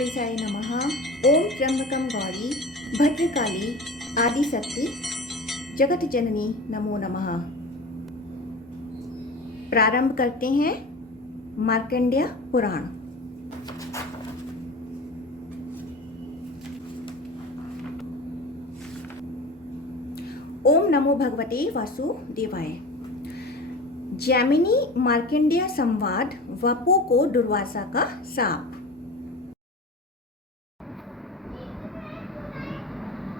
गणेशाय नमः। ओम त्र्यंबकं गौरी भद्रकाली आदिशक्ति जगत जननी नमो नमः। प्रारंभ करते हैं मार्कंडेय पुराण। ओम नमो भगवते वासुदेवाय। जैमिनी मार्कंडेय संवाद वपु को दुर्वासा का शाप।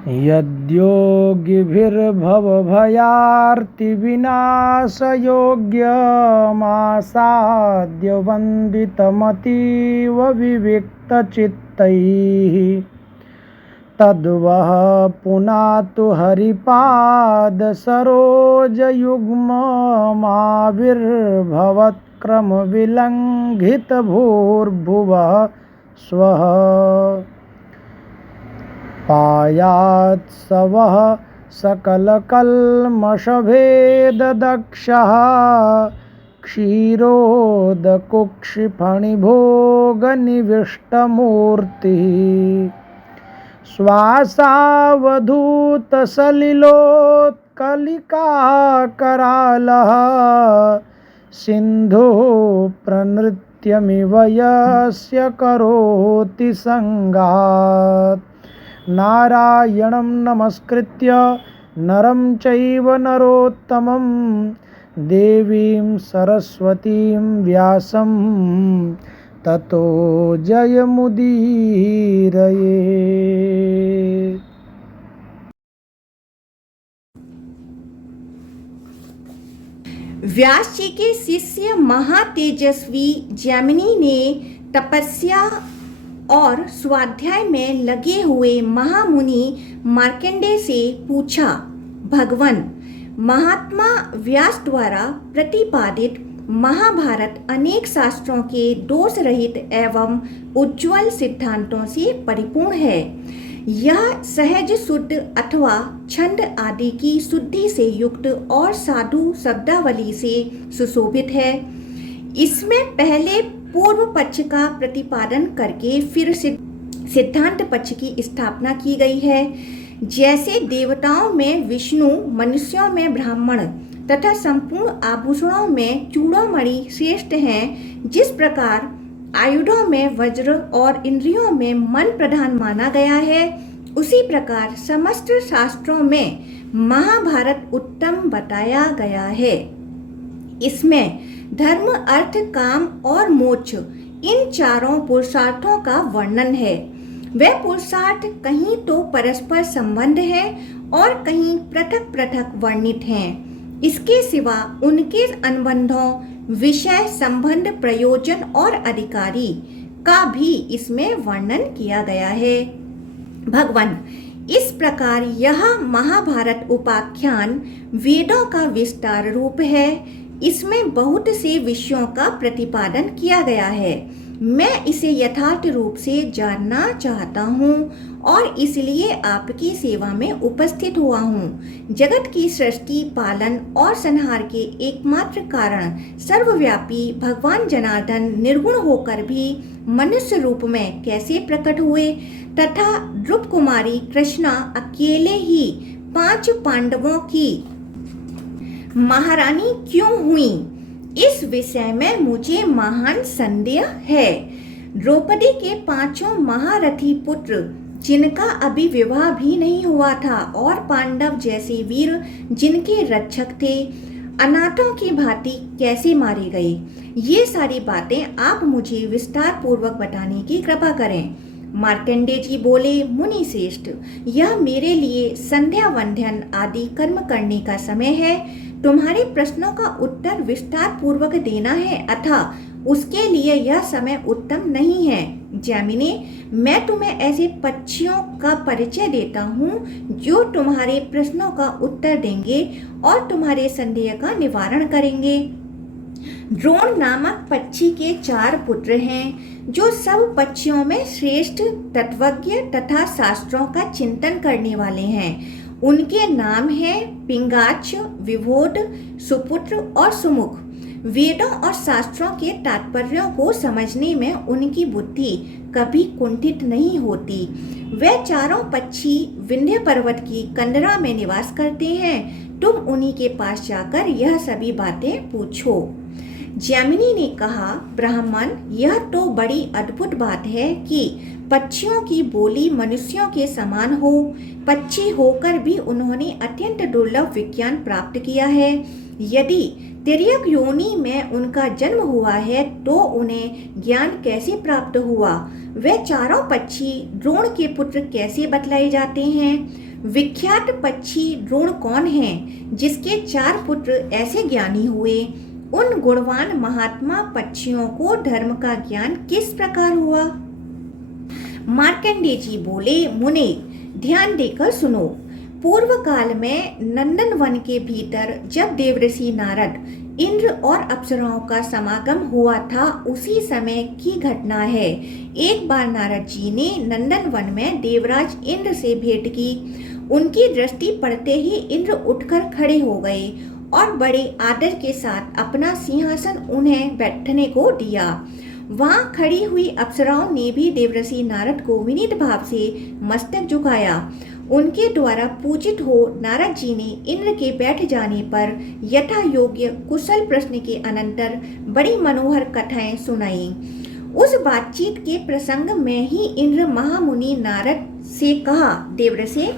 यद्योगिभिर्भवभयार्तिविनाशयोग्यमासाद्य वन्दितमतीव विविक्तचित्तैः तद्वः पुनातु हरिपादसरोजयुग्ममाविर्भवत्क्रमविलङ्घितभूर्भुवः स्वः पायात्सवः सकलकल्मषभेददक्षः क्षीरोदकुक्षिफणिभोगनिविष्टमूर्तिः श्वासावधूतसलिलोत्कलिकाकरालः सिन्धुः प्रनृत्यमिव यस्य करोति संगात् नारायणं नमस्कृत्य नरं चैव नरोत्तमं देवीं सरस्वतीं व्यासं ततो जयमुदीरये। व्यास जी के शिष्य महातेजस्वी जैमिनी ने तपस्या और स्वाध्याय में लगे हुए महामुनि मार्कंडेय से पूछा, भगवान, महात्मा व्यास द्वारा प्रतिपादित महाभारत अनेक शास्त्रों के दोष रहित एवं उज्ज्वल सिद्धांतों से परिपूर्ण है। यह सहज शुद्ध अथवा छंद आदि की शुद्धि से युक्त और साधु शब्दावली से सुशोभित है। इसमें पहले पूर्व पक्ष का प्रतिपादन करके फिर सिद्धांत पक्ष की स्थापना की गई है। जैसे देवताओं में विष्णु, मनुष्यों में ब्राह्मण तथा संपूर्ण आभूषणों में चूड़ामणि श्रेष्ठ हैं, जिस प्रकार आयुधों में वज्र और इंद्रियों में मन प्रधान माना गया है, उसी प्रकार समस्त शास्त्रों में महाभारत उत्तम बताया गया है। इसमें धर्म, अर्थ, काम और मोक्ष इन चारों पुरुषार्थों का वर्णन है। वे पुरुषार्थ कहीं तो परस्पर संबंध है और कहीं पृथक पृथक वर्णित हैं। इसके सिवा उनके अनुबंधों, विषय, संबंध, प्रयोजन और अधिकारी का भी इसमें वर्णन किया गया है। भगवान, इस प्रकार यह महाभारत उपाख्यान वेदों का विस्तार रूप है। इसमें बहुत से विषयों का प्रतिपादन किया गया है। मैं इसे यथार्थ रूप से जानना चाहता हूँ और इसलिए आपकी सेवा में उपस्थित हुआ हूँ। जगत की सृष्टि, पालन और संहार के एकमात्र कारण सर्वव्यापी भगवान जनार्दन निर्गुण होकर भी मनुष्य रूप में कैसे प्रकट हुए तथा ध्रुव कुमारी कृष्णा अकेले ही 5 पांडवों की महारानी क्यों हुई, इस विषय में मुझे महान संदेह है। द्रौपदी के 5 महारथी पुत्र जिनका अभी विवाह भी नहीं हुआ था और पांडव जैसे वीर जिनके रक्षक थे, अनाथों की भांति कैसे मारे गए, ये सारी बातें आप मुझे विस्तार पूर्वक बताने की कृपा करें। मार्कंडेय जी बोले, मुनि श्रेष्ठ, यह मेरे लिए संध्या वंदन आदि कर्म करने का समय है। तुम्हारे प्रश्नों का उत्तर विस्तार पूर्वक देना है अतः उसके लिए यह समय उत्तम नहीं है। जैमिनी, मैं तुम्हें ऐसे पक्षियों का परिचय देता हूँ जो तुम्हारे प्रश्नों का उत्तर देंगे और तुम्हारे संदेह का निवारण करेंगे। ड्रोन नामक पक्षी के 4 पुत्र हैं, जो सब पक्षियों में श्रेष्ठ, तत्वज्ञ तथा शास्त्रों का चिंतन करने वाले हैं। उनके नाम हैं पिंगाक्ष, विभोद, सुपुत्र और सुमुख। वेदों और शास्त्रों के तात्पर्यों को समझने में उनकी बुद्धि कभी कुंठित नहीं होती। वे चारों पक्षी विंध्य पर्वत की कंदरा में निवास करते हैं। तुम उन्हीं के पास जाकर यह सभी बातें पूछो। जैमिनी ने कहा, ब्राह्मण, यह तो बड़ी अद्भुत बात है कि पक्षियों की बोली मनुष्यों के समान हो। पक्षी होकर भी उन्होंने अत्यंत दुर्लभ विज्ञान प्राप्त किया है। यदि तिर्यक योनि में उनका जन्म हुआ है तो उन्हें ज्ञान कैसे प्राप्त हुआ? वे चारों पक्षी द्रोण के पुत्र कैसे बतलाए जाते हैं? विख्यात पक्षी द्रोण कौन है जिसके 4 पुत्र ऐसे ज्ञानी हुए? उन गुणवान महात्मा पक्षियों को धर्म का ज्ञान किस प्रकार हुआ? मार्कंडेय जी बोले, मुने, ध्यान देकर सुनो। पूर्व काल में नंदन वन के भीतर जब देवर्षि नारद इंद्र और अप्सराओं का समागम हुआ था, उसी समय की घटना है। एक बार नारद जी ने नंदन वन में देवराज इंद्र से भेंट की। उनकी दृष्टि पड़ते ही इंद्र उठकर खड़े हो गए और बड़े आदर के साथ अपना सिंहासन उन्हें बैठने को दिया। वहां खड़ी हुई अप्सराओं ने भी देवर्षि नारद को विनीत भाव से मस्तक झुकाया। उनके द्वारा पूजित हो नारद जी ने इंद्र के बैठ जाने पर यथा योग्य कुशल प्रश्न के अनंतर बड़ी मनोहर कथाएं सुनाई। उस बातचीत के प्रसंग में ही इंद्र महामुनि नारद से कहा, देवर्षि,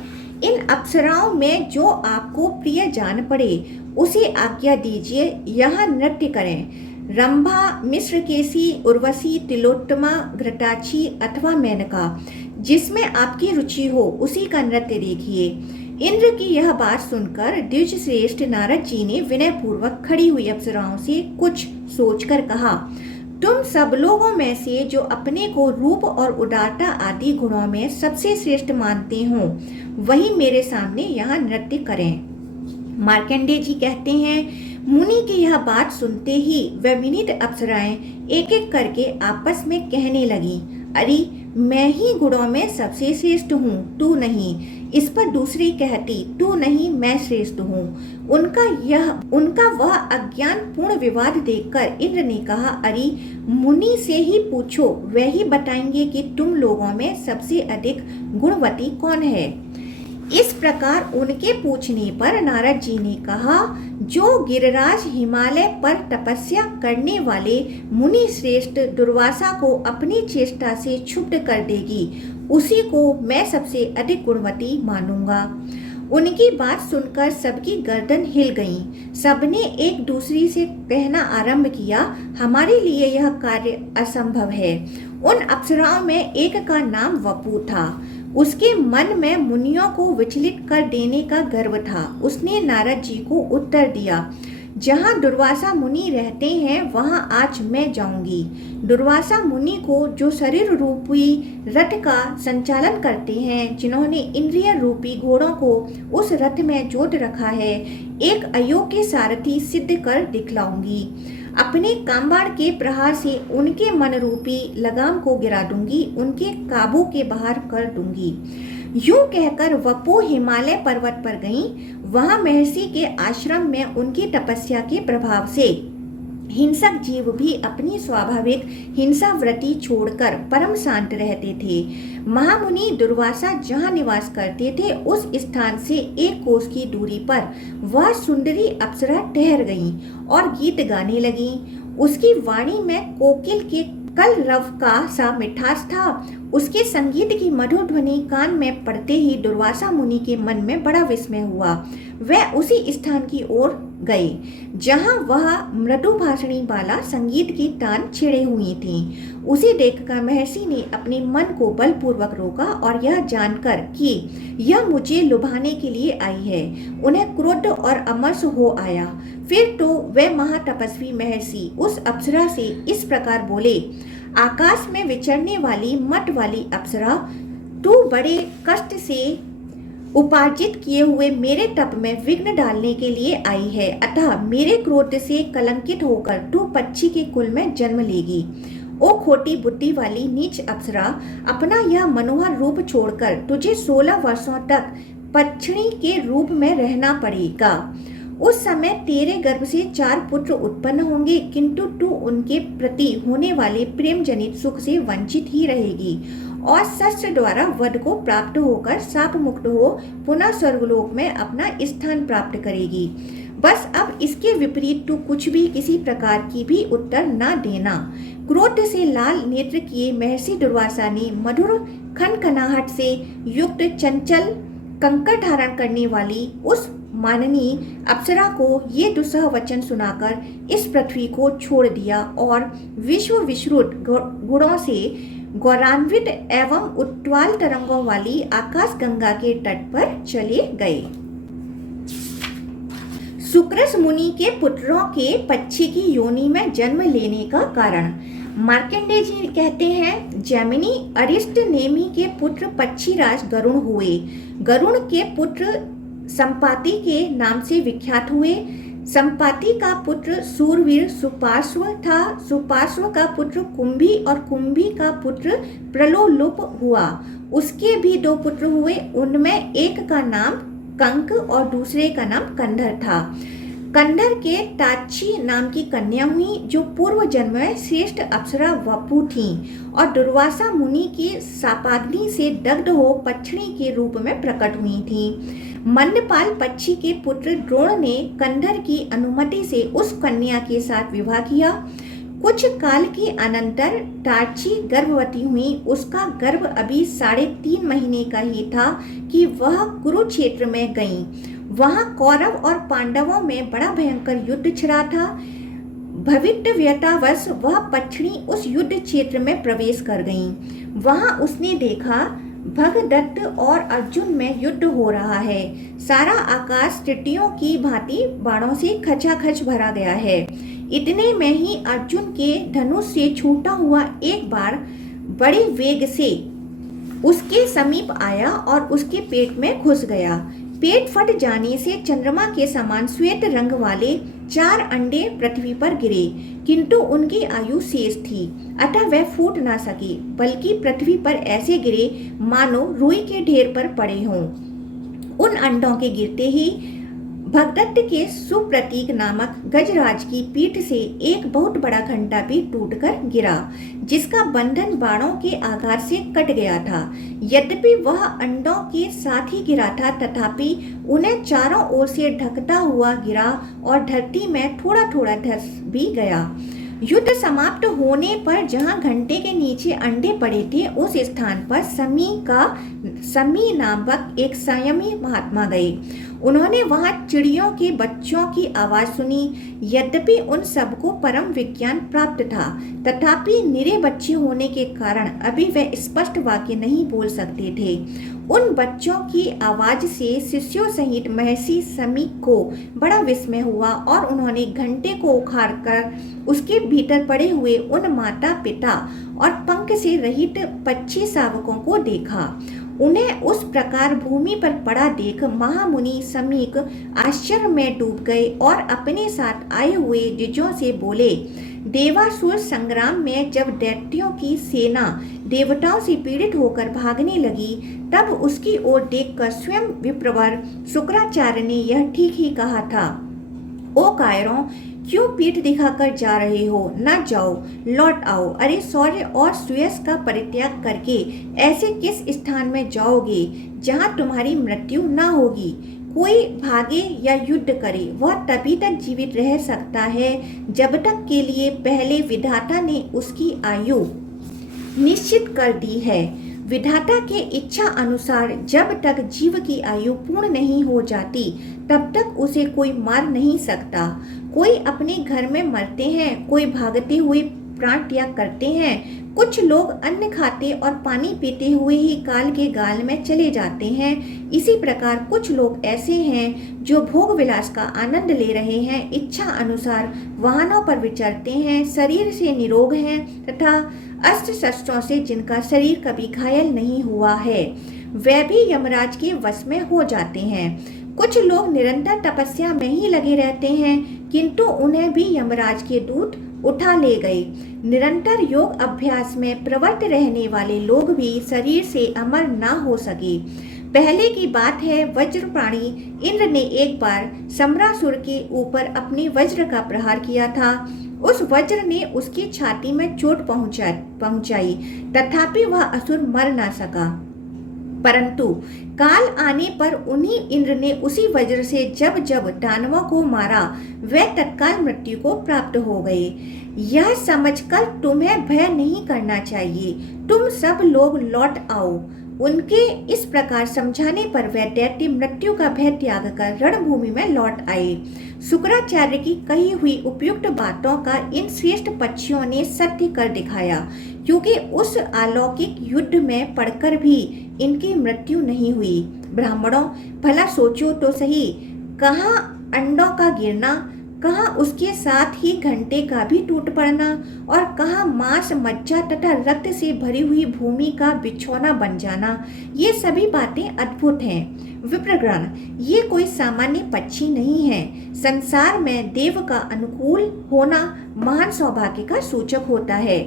इन अप्सराओं में जो आपको प्रिय जान पड़े उसे आज्ञा दीजिए, यहाँ नृत्य करें। रंभा, मिश्रकेशी, उर्वशी, तिलोत्तमा, घृताची अथवा मेनका, जिसमें आपकी रुचि हो उसी का नृत्य देखिए। इंद्र की यह बात सुनकर द्विज श्रेष्ठ नारद जी ने विनय पूर्वक खड़ी हुई अप्सराओं से कुछ सोचकर कहा, तुम सब लोगों में से जो अपने को रूप और उदारता आदि गुणों में सबसे श्रेष्ठ मानते हो, वही मेरे सामने यहाँ नृत्य करें। मार्कंडेय जी कहते हैं, मुनि की यह बात सुनते ही वह विनीत अप्सराएं एक एक करके आपस में कहने लगी, अरे मैं ही गुणों में सबसे श्रेष्ठ हूँ, तू नहीं। इस पर दूसरी कहती, तू नहीं, मैं श्रेष्ठ हूँ। उनका वह अज्ञान पूर्ण विवाद देखकर इंद्र ने कहा, अरे मुनि से ही पूछो, वह ही बताएंगे कि तुम लोगों में सबसे अधिक गुणवती कौन है। इस प्रकार उनके पूछने पर नारद जी ने कहा, जो गिरिराज हिमालय पर तपस्या करने वाले मुनि श्रेष्ठ दुर्वासा को अपनी चेष्टा से क्षुब्ध कर देगी, उसी को मैं सबसे अधिक गुणवती मानूंगा। उनकी बात सुनकर सबकी गर्दन हिल गई। सबने एक दूसरे से कहना आरंभ किया, हमारे लिए यह कार्य असंभव है। उन अप्सराओं में एक का नाम वपु था। उसके मन में मुनियों को विचलित कर देने का गर्व था। उसने नारद जी को उत्तर दिया, जहाँ दुर्वासा मुनि रहते हैं वहाँ आज मैं जाऊंगी। दुर्वासा मुनि को जो शरीर रूपी रथ का संचालन करते हैं, जिन्होंने इंद्रिय रूपी घोड़ों को उस रथ में जोत रखा है, एक अयोग्य सारथी सिद्ध कर दिखलाऊंगी। अपने काम्बाड़ के प्रहार से उनके मन रूपी लगाम को गिरा दूंगी, उनके काबू के बाहर कर दूंगी। यूं कहकर वपु हिमालय पर्वत पर गईं। वहां महर्षि के आश्रम में उनकी तपस्या के प्रभाव से हिंसक जीव भी अपनी स्वाभाविक हिंसा वृत्ति छोड़कर परम शांत रहते थे। महामुनि दुर्वासा जहाँ निवास करते थे, उस स्थान से 1 कोस की दूरी पर वह सुंदरी अप्सरा ठहर गईं और गीत गाने लगीं। उसकी वाणी में कोकिल के कलरव का सा मिठास था। उसके संगीत की मधुर ध्वनि कान में पड़ते ही दुर्वासा मुनि के मन में बड़ा विस्मय हुआ। वह उसी स्थान की ओर गए जहां वह मृदु भाषणी वाला संगीत की तान छिड़े हुई थी। उसे देखकर महर्षि ने अपने मन को बलपूर्वक रोका और यह जानकर कि यह मुझे लुभाने के लिए आई है, उन्हें क्रोध और अमरस हो आया। फिर तो वह महातपस्वी महर्षि उस अप्सरा से इस प्रकार बोले, आकाश में विचरने वाली मत वाली अप्सरा, तू बड़े कष्ट से उपार्जित किए हुए मेरे तप में विघ्न डालने के लिए आई है, अतः मेरे क्रोध से कलंकित होकर तू पक्षी के कुल में जन्म लेगी। ओ खोटी बुद्धि वाली नीच अप्सरा, अपना यह मनोहर रूप छोड़कर तुझे 16 वर्षों तक पक्षिणी के रूप में रहना पड़ेगा। उस समय तेरे गर्भ से 4 पुत्र उत्पन्न होंगे, किंतु तू उनके प्रति होने वाले प्रेम जनित सुख से वंचित ही रहेगी और शस्त्र द्वारा वध को प्राप्त होकर शाप मुक्त हो पुनः स्वर्गलोक में अपना स्थान प्राप्त करेगी। बस अब इसके विपरीत तू कुछ भी किसी प्रकार की भी उत्तर न देना। क्रोध से लाल नेत्र किए महर्षि दुर्वासा ने मधुर खनखनाहट से युक्त चंचल कंकर धारण करने वाली उस माननीय अप्सरा को ये दुस्सह वचन सुनाकर इस पृथ्वी को छोड़ दिया और विश्व विश्रुत गुणों से गौरवान्वित एवं उत्ताल तरंगों वाली आकाश गंगा के तट पर चले गए। शुक्रस मुनि के पुत्रों के पक्षी की योनि में जन्म लेने का कारण। मार्कंडेय जी कहते हैं, जैमिनी अरिष्ट नेमि के पुत्र पक्षीराज गरुण हुए। गरुण के पुत्र संपाति के नाम से विख्यात हुए। संपाति का पुत्र सूरवीर सुपार्श्व था। सुपार्श्व का पुत्र कुंभी और कुंभी का पुत्र प्रलोलुप हुआ। उसके भी 2 पुत्र हुए, उनमें एक का नाम कंक और दूसरे का नाम कंधर था। कंधर के ताक्षी नाम की कन्या हुई, जो पूर्व जन्म में श्रेष्ठ अप्सरा वपु थी और दुर्वासा मुनि की शापाग्नि से दग्ध हो पक्षिणी के रूप में प्रकट हुई थी। मंदपाल पक्षी के पुत्र द्रोण ने कंधर की अनुमति से उस कन्या के साथ विवाह किया। कुछ काल के अनंतर ताक्षी गर्भवती हुई। उसका गर्भ अभी 3.5 महीने का ही था कि वह कुरुक्षेत्र में गई। वहां कौरव और पांडवों में बड़ा भयंकर युद्ध छिड़ा था। भवितव्यतावश वह पक्षिणी उस युद्ध क्षेत्र में प्रवेश कर गईं। वहां उसने देखा भगदत्त और अर्जुन में युद्ध हो रहा है। सारा आकाश टिड्डियों की भांति बाणों से खचाखच भरा गया है। इतने में ही अर्जुन के धनुष से छूटा हुआ एक बार बड़े वेग से उसके समीप आया और उसके पेट में घुस गया। पेट फट जाने से चंद्रमा के समान श्वेत रंग वाले 4 अंडे पृथ्वी पर गिरे, किंतु उनकी आयु शेष थी, अतः वह फूट ना सके, बल्कि पृथ्वी पर ऐसे गिरे मानो रुई के ढेर पर पड़े हों। उन अंडों के गिरते ही भगदत्त के सुप्रतीक नामक गजराज की पीठ से एक बहुत बड़ा घंटा भी टूटकर गिरा, जिसका बंधन बाणों के आघात से कट गया था। यद्यपि वह अंडों के साथ ही गिरा था, तथापि उन्हें चारों ओर से ढकता हुआ गिरा और धरती में थोड़ा थोड़ा धस भी गया। युद्ध समाप्त होने पर जहां घंटे के नीचे अंडे पड़े थे, उस स्थान पर समी नामक एक संयमी महात्मा गए। उन्होंने वहां चिड़ियों के बच्चों की आवाज सुनी। यद्यपि उन सबको परम विज्ञान प्राप्त था, तथापि निरे बच्चे होने के कारण अभी वे स्पष्ट वाक्य नहीं बोल सकते थे। उन बच्चों की आवाज से शिष्यों सहित महर्षि समी को बड़ा विस्मय हुआ और उन्होंने घंटे को उखाड़कर उसके भीतर पड़े हुए उन माता पिता और पंख से रहित पक्षी शावकों को देखा। उन्हें उस प्रकार भूमि पर पड़ा देख महामुनि समीक आश्चर्य में डूब गए और अपने साथ आए हुए द्विजों से बोले, देवासुर संग्राम में जब दैत्यों की सेना देवताओं से पीड़ित होकर भागने लगी, तब उसकी ओर देखकर स्वयं विप्रवर शुक्राचार्य ने यह ठीक ही कहा था। ओ कायरों, क्यों पीठ दिखाकर जा रहे हो? न जाओ, लौट आओ। अरे शौर्य और सुयश का परित्याग करके ऐसे किस स्थान में जाओगे जहाँ तुम्हारी मृत्यु न होगी? कोई भागे या युद्ध करे, वह तभी तक जीवित रह सकता है जब तक के लिए पहले विधाता ने उसकी आयु निश्चित कर दी है। विधाता के इच्छा अनुसार जब तक जीव की आयु पूर्ण नहीं हो जाती, तब तक उसे कोई मार नहीं सकता। कोई अपने घर में मरते हैं, कोई भागते हुए प्राण त्याग करते हैं। कुछ लोग अन्न खाते और पानी पीते हुए ही काल के गाल में चले जाते हैं। इसी प्रकार कुछ लोग ऐसे हैं जो भोग विलास का आनंद ले रहे हैं, इच्छा अनुसार वाहनों पर विचरते हैं, शरीर से निरोग हैं तथा अस्त्र शस्त्रों से जिनका शरीर कभी घायल नहीं हुआ है, वे भी यमराज के वश में हो जाते हैं। कुछ लोग निरंतर तपस्या में ही लगे रहते हैं, किंतु उन्हें भी यमराज के दूत उठा ले गए। निरंतर योग अभ्यास में प्रवृत्त रहने वाले लोग भी शरीर से अमर ना हो सके। पहले की बात है, वज्रप्राणी इंद्र ने एक बार सम्रासुर के ऊपर अपने वज्र का प्रहार किया था। उस वज्र ने उसकी छाती में चोट पहुंचाई, तथापि वह असुर मर ना सका। परंतु काल आने पर उन्हीं इंद्र ने उसी वज्र से जब जब दानवों को मारा, वे तत्काल मृत्यु को प्राप्त हो गए। यह समझकर तुम्हें भय नहीं करना चाहिए, तुम सब लोग लौट आओ। उनके इस प्रकार समझाने पर वे दैत्य मृत्यु का भय त्याग कर रणभूमि में लौट आए। शुक्राचार्य की कही हुई उपयुक्त बातों का इन श्रेष्ठ पक्षियों ने सत्य कर दिखाया, क्योंकि उस अलौकिक युद्ध में पड़कर भी इनकी मृत्यु नहीं हुई। ब्राह्मणों, भला सोचो तो सही, कहाँ अंडों का गिरना, कहाँ उसके साथ ही घंटे का भी टूट पड़ना, और कहाँ मांस, मज्जा तथा रक्त से भरी हुई भूमि का बिछौना बन जाना। ये सभी बातें अद्भुत हैं। विप्रगण, ये कोई सामान्य पक्षी नहीं है। संसार में देव का अनुकूल होना महान सौभाग्य का सूचक होता है।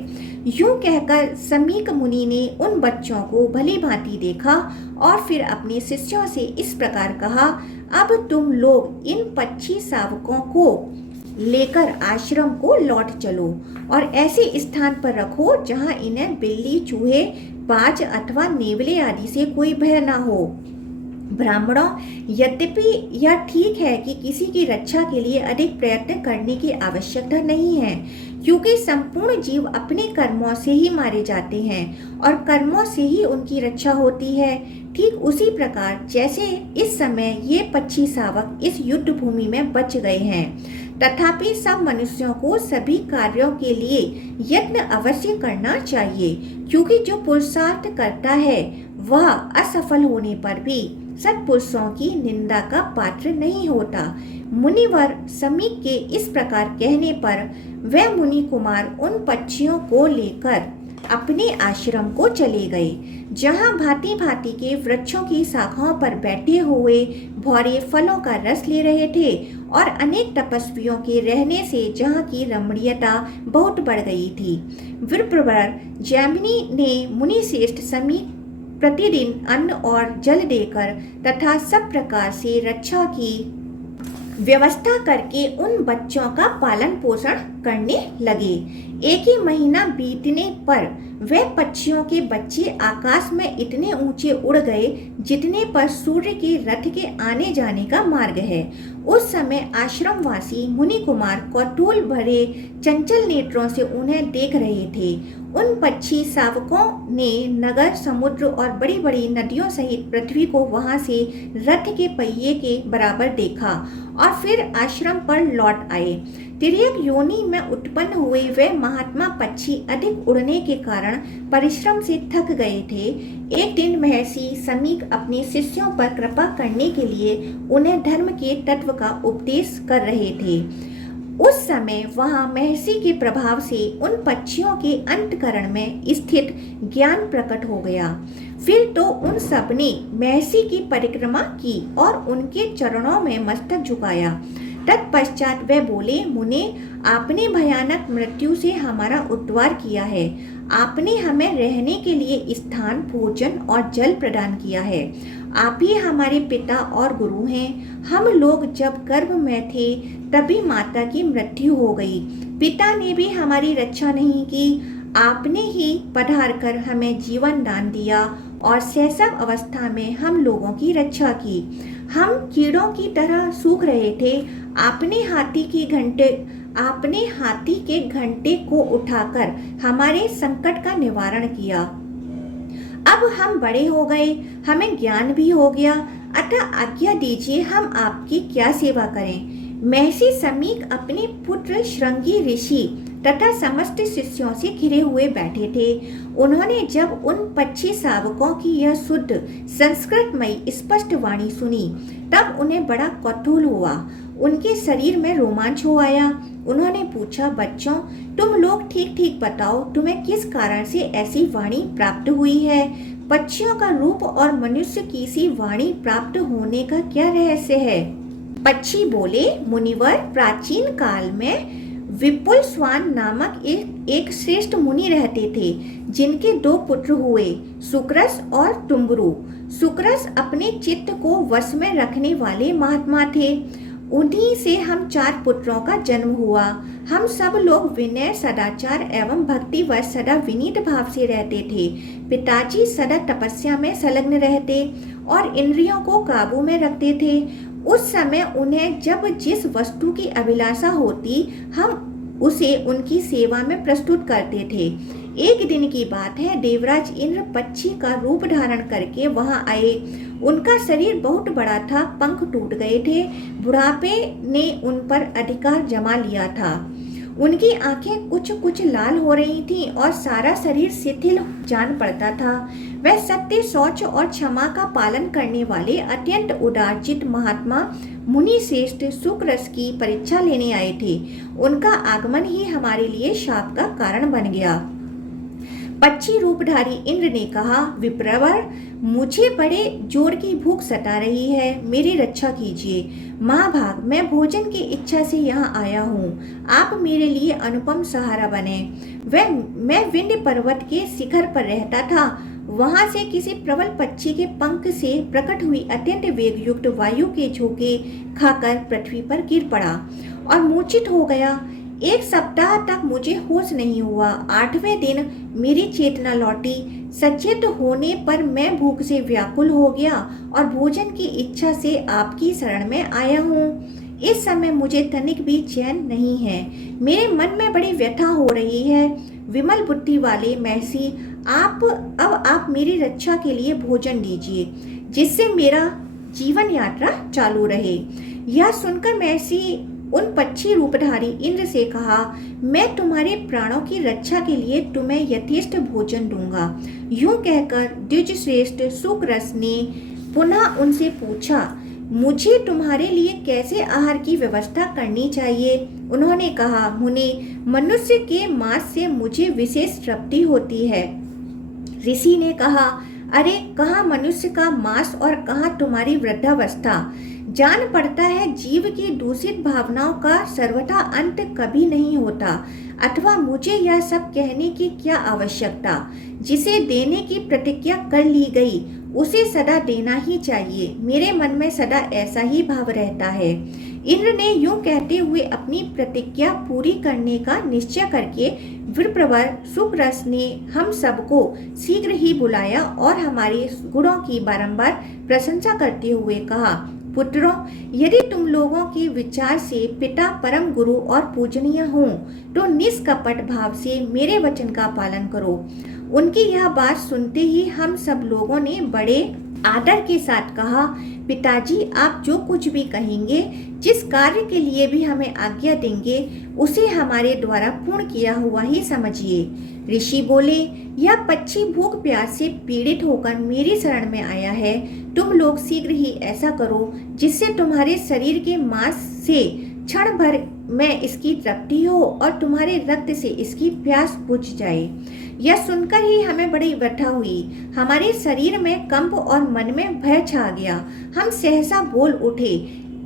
यूं कहकर समीक मुनि ने उन बच्चों को भली भांति देखा और फिर अपने शिष्यों से इस प्रकार कहा, अब तुम लोग इन पक्षी शावकों को लेकर आश्रम को लौट चलो और ऐसे स्थान पर रखो जहां इन्हें बिल्ली, चूहे, बाज अथवा नेवले आदि से कोई भय न हो। ब्राह्मणों, यद्यपि यह ठीक है कि किसी की रक्षा के लिए अधिक प्रयत्न करने की आवश्यकता नहीं है, क्योंकि संपूर्ण जीव अपने कर्मों से ही मारे जाते हैं और कर्मों से ही उनकी रक्षा होती है। ठीक उसी प्रकार जैसे इस समय ये पक्षी शावक इस युद्ध भूमि में बच गए हैं, तथापि सब मनुष्यों को सभी कार्यों के लिए यत्न अवश्य करना चाहिए, क्योंकि जो पुरुषार्थ करता है वह असफल होने पर भी सत्पुरुषों की निंदा का पात्र नहीं होता। मुनिवर समीक के इस प्रकार कहने पर वे मुनि कुमार उन पक्षियों को लेकर अपने आश्रम को चले गए, जहां भांति भांति के वृक्षों की शाखाओं पर बैठे हुए भौरे फलों का रस ले रहे थे और अनेक तपस्वियों के रहने से जहां की रमणीयता बहुत बढ़ गई थी। विप्रवर जैमिनी ने मुनि श्रेष्ठ समीक प्रतिदिन अन्न और जल देकर तथा सब प्रकार से रक्षा की व्यवस्था करके उन बच्चों का पालन पोषण करने लगे। एक ही महीना बीतने पर वे पक्षियों के बच्चे आकाश में इतने ऊंचे उड़ गए जितने पर सूर्य के रथ के आने जाने का मार्ग है। उस समय आश्रमवासी मुनि कुमार कौतूहल भरे चंचल नेत्रों से उन्हें देख रहे थे। उन पक्षी शावकों ने नगर, समुद्र और बड़ी बड़ी नदियों सहित पृथ्वी को वहां से रथ के पहिए के बराबर देखा और फिर आश्रम पर लौट आए। तिर्यक योनि में उत्पन्न हुए वे महात्मा पक्षी अधिक उड़ने के कारण परिश्रम से थक गए थे। एक दिन महर्षि समीक अपने शिष्यों पर कृपा करने के लिए उन्हें धर्म के तत्व का उपदेश कर रहे थे। उस समय वहां महर्षि के प्रभाव से उन पक्षियों के अंतःकरण में स्थित ज्ञान प्रकट हो गया। फिर तो उन सब ने महर्षि की परिक्रमा की और उनके चरणों में मस्तक झुकाया। तत्पश्चात वे बोले, मुने, आपने भयानक मृत्यु से हमारा उद्धार किया है। आपने हमें रहने के लिए स्थान, भोजन और जल प्रदान किया है। आप ही हमारे पिता और गुरु हैं। हम लोग जब गर्भ में थे तभी माता की मृत्यु हो गई। पिता ने भी हमारी रक्षा नहीं की। आपने ही पधार कर हमें जीवन दान दिया और शैशव अवस्था में हम लोगों की रक्षा की। हम कीड़ों की तरह सूख रहे थे। आपने हाथी के घंटे को उठाकर हमारे संकट का निवारण किया। अब हम बड़े हो गए, हमें ज्ञान भी हो गया, अतः आज्ञा दीजिए हम आपकी क्या सेवा करें। महर्षि समीक अपने पुत्र श्रृंगी ऋषि तथा समस्त शिष्यों से घिरे हुए बैठे थे। उन्होंने जब उन पक्षी शावकों की यह शुद्ध संस्कृतमयी स्पष्ट वाणी सुनी तब उन्हें बड़ा कौतूहल हुआ। उनके शरीर में रोमांच हो आया। उन्होंने पूछा, बच्चों, तुम लोग ठीक ठीक बताओ, तुम्हें किस कारण से ऐसी वाणी प्राप्त हुई है? पक्षियों का रूप और मनुष्य की सी वाणी प्राप्त होने का क्या रहस्य है? पक्षी बोले, मुनिवर, प्राचीन काल में विपुल स्वान नामक एक श्रेष्ठ मुनि रहते थे, जिनके 2 पुत्र हुए, सुक्रस और टुम्बरु। सुक्रस अपने चित्त को वश में रखने वाले महात्मा थे। उन्हीं से हम 4 पुत्रों का जन्म हुआ। हम सब लोग विनय, सदाचार एवं भक्तिवश सदा विनीत भाव से रहते थे। पिताजी सदा तपस्या में संलग्न रहते और इंद्रियों को काबू में रखते थे। उस समय उन्हें जब जिस वस्तु की अभिलाषा होती, हम उसे उनकी सेवा में प्रस्तुत करते थे। एक दिन की बात है, देवराज इंद्र पक्षी का रूप धारण करके वहां आए। उनका शरीर बहुत बड़ा था, पंख टूट गए थे, बुढ़ापे ने उन पर अधिकार जमा लिया था। उनकी आंखें कुछ कुछ लाल हो रही थीं और सारा शरीर शिथिल जान पड़ता था। वह सत्य, शौच और क्षमा का पालन करने वाले अत्यंत उदारचित महात्मा मुनि श्रेष्ठ सुक्रस की परीक्षा लेने आए थे। उनका आगमन ही हमारे लिए शाप का कारण बन गया। पक्षी रूपधारी इंद्र ने कहा, विप्रवर, मुझे बड़े जोर की भूख सता रही है, मेरी रक्षा कीजिए। महाभाग, मैं भोजन की इच्छा से यहाँ आया हूँ, आप मेरे लिए अनुपम सहारा बने। मैं विंध्य पर्वत के शिखर पर रहता था। वहां से किसी प्रबल पक्षी के पंख से प्रकट हुई अत्यंत वेग युक्त वायु के झोंके खाकर पृथ्वी पर गिर पड़ा और मूर्छित हो गया। 1 सप्ताह तक मुझे होश नहीं हुआ। 8वें दिन मेरी चेतना लौटी। सचेत होने पर मैं भूख से व्याकुल हो गया और भोजन की इच्छा से आपकी शरण में आया हूँ। इस समय मुझे तनिक भी चैन नहीं है। मेरे मन में बड़ी व्यथा हो रही है। विमल बुद्धि वाले महर्षि, आप मेरी रक्षा के लिए भोजन दीजिए, जिससे मेरा जीवन यात्रा चालू रहे। यह सुनकर महर्षि उन पक्षी रूपधारी इंद्र से कहा, मैं तुम्हारे प्राणों की रक्षा के लिए तुम्हें यथेष्ट भोजन दूंगा। यूं कहकर द्विजश्रेष्ठ सुक्रस ने पुनः उनसे पूछा, मुझे तुम्हारे लिए कैसे आहार की व्यवस्था करनी चाहिए? उन्होंने कहा, मुनि, मनुष्य के मांस से मुझे विशेष तृप्ति होती है। ऋषि ने कहा, अरे कहाँ मनुष्य का मांस और कहाँ तुम्हारी वृद्धावस्था। जान पड़ता है जीव की दूषित भावनाओं का सर्वथा अंत कभी नहीं होता, अथवा मुझे यह सब कहने की क्या आवश्यकता। जिसे देने की प्रतिज्ञा कर ली गई उसे सदा देना ही चाहिए। मेरे मन में सदा ऐसा ही भाव रहता है। इंद्र ने यूं कहते हुए अपनी प्रतिज्ञा पूरी करने का निश्चय करके विप्रवर सुक्रस ने हम सबको शीघ्र ही बुलाया और हमारे गुणों की बारंबार प्रशंसा करते हुए कहा, पुत्रों, यदि तुम लोगों के विचार से पिता परम गुरु और पूजनीय हों तो निष्कपट भाव से मेरे वचन का पालन करो। उनकी यह बात सुनते ही हम सब लोगों ने बड़े आदर के साथ कहा, पिताजी, आप जो कुछ भी कहेंगे, जिस कार्य के लिए भी हमें आज्ञा देंगे, उसे हमारे द्वारा पूर्ण किया हुआ ही समझिए। ऋषि बोले, यह पक्षी भूख प्यास से पीड़ित होकर मेरी शरण में आया है। तुम लोग शीघ्र ही ऐसा करो जिससे तुम्हारे शरीर के मांस से क्षण भर में इसकी तृप्ति हो और तुम्हारे रक्त से इसकी प्यास बुझ जाए। यह सुनकर ही हमें बड़ी व्यथा हुई। हमारे शरीर में कंप और मन में भय छा गया। हम सहसा बोल उठे,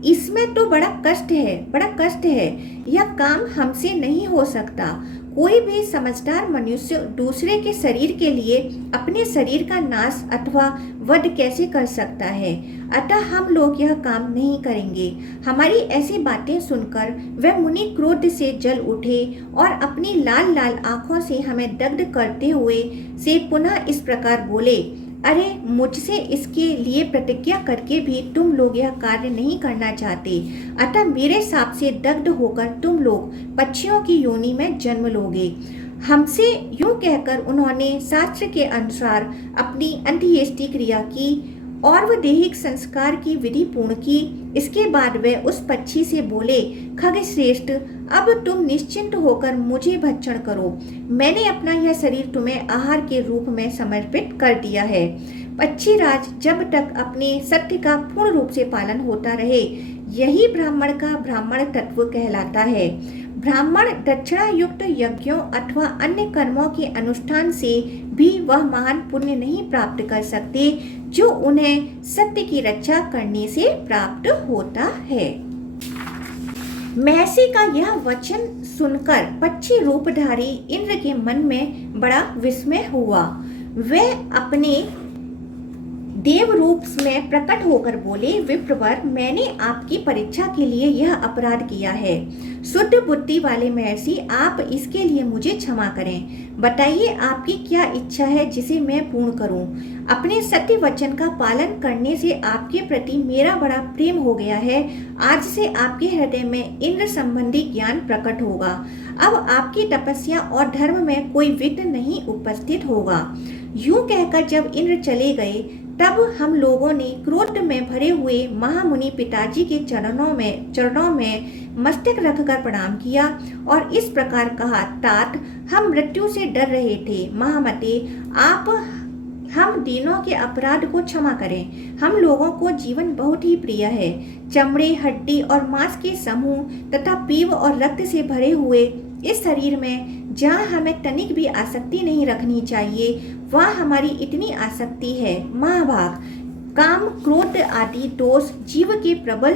इसमें तो बड़ा कष्ट है। यह काम हमसे नहीं हो सकता। कोई भी समझदार मनुष्य दूसरे के शरीर के लिए अपने शरीर का नाश अथवा वध कैसे कर सकता है? अतः हम लोग यह काम नहीं करेंगे। हमारी ऐसी बातें सुनकर वह मुनि क्रोध से जल उठे और अपनी लाल लाल आंखों से हमें दग्ध करते हुए से पुनः इस प्रकार बोले, अरे मुझसे इसके लिए प्रतिज्ञा करके भी तुम लोग यह कार्य नहीं करना चाहते, अतः मेरे शाप से दग्ध होकर तुम लोग पक्षियों की योनि में जन्म लोगे। हमसे यूं कहकर उन्होंने शास्त्र के अनुसार अपनी अंत्येष्टि क्रिया की और वह दैहिक संस्कार की विधि पूर्ण की। इसके बाद वे उस पक्षी से बोले, खगश्रेष्ठ, अब तुम निश्चिंत होकर मुझे भक्षण करो। मैंने अपना यह शरीर तुम्हें आहार के रूप में समर्पित कर दिया है। पक्षीराज, जब तक अपने सत्य का पूर्ण रूप से पालन होता रहे, यही ब्राह्मण का ब्राह्मण तत्व कहलाता है। ब्राह्मण दक्षिणा युक्त यज्ञों अथवा अन्य कर्मों के अनुष्ठान से भी वह महान पुण्य नहीं प्राप्त कर सकते जो उन्हें सत्य की रक्षा करने से प्राप्त होता है। महर्षि का यह वचन सुनकर पक्षी रूपधारी इंद्र के मन में बड़ा विस्मय हुआ। वह अपने देव रूप में प्रकट होकर बोले, विप्रवर, मैंने आपकी परीक्षा के लिए यह अपराध किया है। शुद्ध बुद्धि वाले महर्षि, आप इसके लिए मुझे क्षमा करें। बताइए आपकी क्या इच्छा है जिसे मैं पूर्ण करूं। अपने सत्य वचन का पालन करने से आपके प्रति मेरा बड़ा प्रेम हो गया है। आज से आपके हृदय में इंद्र संबंधी ज्ञान प्रकट होगा। अब आपकी तपस्या और धर्म में कोई विघ्न नहीं उपस्थित होगा। यूं कहकर जब इंद्र चले गए तब हम लोगों ने क्रोध में भरे हुए महामुनि पिताजी के चरणों में मस्तक रखकर प्रणाम किया और इस प्रकार कहा, तात, हम मृत्यु से डर रहे थे। महामते, आप हम तीनों के अपराध को क्षमा करें। हम लोगों को जीवन बहुत ही प्रिय है। चमड़े, हड्डी और मांस के समूह तथा पीव और रक्त से भरे हुए इस शरीर में जहाँ हमें तनिक भी आसक्ति नहीं रखनी चाहिए, वहाँ हमारी इतनी आसक्ति है। महाभाग, काम, क्रोध आदि दोष जीव के प्रबल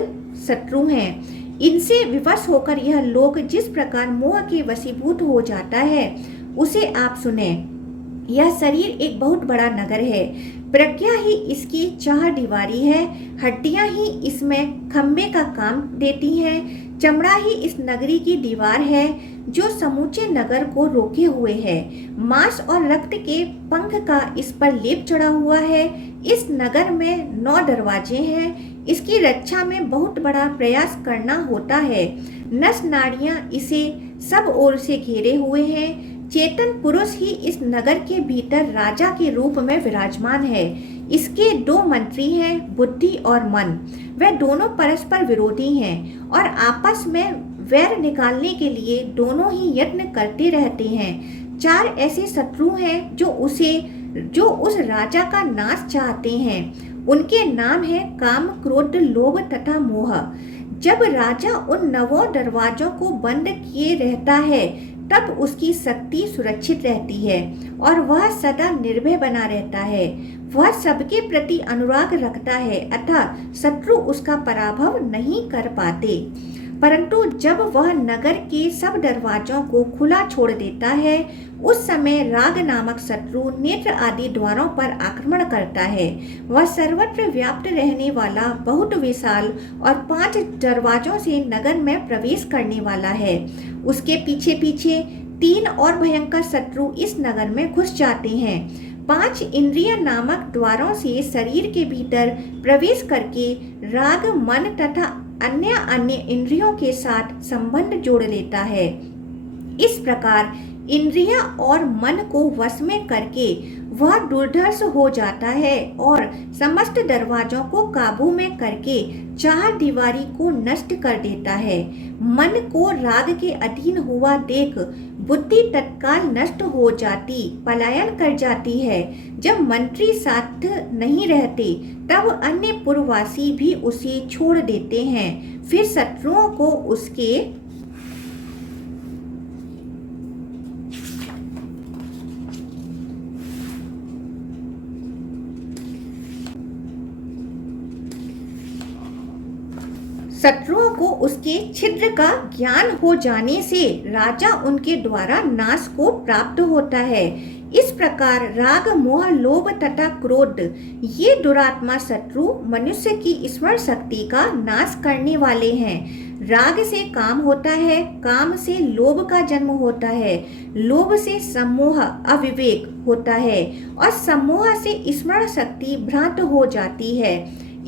शत्रु हैं। इनसे विवश होकर यह लोक जिस प्रकार मोह के वशीभूत हो जाता है, उसे आप सुने। यह शरीर एक बहुत बड़ा नगर है। प्रज्ञा ही इसकी चार दीवारी है। हड्डियां ही इसमें खंबे का काम देती हैं। चमड़ा ही इस नगरी की दीवार है जो समूचे नगर को रोके हुए है। मांस और रक्त के पंख का इस पर लेप चढ़ा हुआ है। इस नगर में 9 दरवाजे हैं। इसकी रक्षा में बहुत बड़ा प्रयास करना होता है। नस नाड़ियां इसे सब ओर से घेरे हुए हैं। चेतन पुरुष ही इस नगर के भीतर राजा के रूप में विराजमान है। इसके 2 मंत्री हैं, बुद्धि और मन। वे दोनों परस्पर विरोधी हैं और आपस में वैर निकालने के लिए दोनों ही यत्न करते रहते हैं। 4 ऐसे शत्रु हैं जो उस राजा का नाश चाहते हैं। उनके नाम है काम, क्रोध, लोभ तथा मोह। जब राजा उन 9 दरवाजों को बंद किए रहता है तब उसकी शक्ति सुरक्षित रहती है और वह सदा निर्भय बना रहता है। वह सबके प्रति अनुराग रखता है अतः शत्रु उसका पराभव नहीं कर पाते। परंतु जब वह नगर के सब दरवाजों को खुला छोड़ देता है, उस समय राग नामक शत्रु नेत्र आदि द्वारों पर आक्रमण करता है। वह सर्वत्र व्याप्त रहने वाला, बहुत विशाल और 5 दरवाजों से नगर में प्रवेश करने वाला है। उसके पीछे पीछे 3 और भयंकर शत्रु इस नगर में घुस जाते हैं। 5 इंद्रिय नामक द्वारों से शरीर के भीतर प्रवेश करके राग, मन तथा अन्य इंद्रियों के साथ संबंध जोड़ लेता है। इस प्रकार इंद्रिय और मन को वश में करके वह दुर्धर्ष हो जाता है और समस्त दरवाजों को काबू में करके 4 दीवारी को नष्ट कर देता है। मन को राग के अधीन हुआ देख बुद्धि तत्काल नष्ट हो जाती, पलायन कर जाती है। जब मंत्री साथ नहीं रहते तब अन्य पुरवासी भी उसे छोड़ देते हैं। फिर शत्रुओं को उसके छिद्र का ज्ञान हो जाने से राजा उनके द्वारा नाश को प्राप्त होता है। इस प्रकार राग, मोह, लोभ तथा क्रोध ये दुरात्मा शत्रु मनुष्य की स्मरण शक्ति का नाश करने वाले हैं। राग से काम होता है, काम से लोभ का जन्म होता है, लोभ से सम्मोह अविवेक होता है और सम्मोह से स्मरण शक्ति भ्रांत हो जाती है।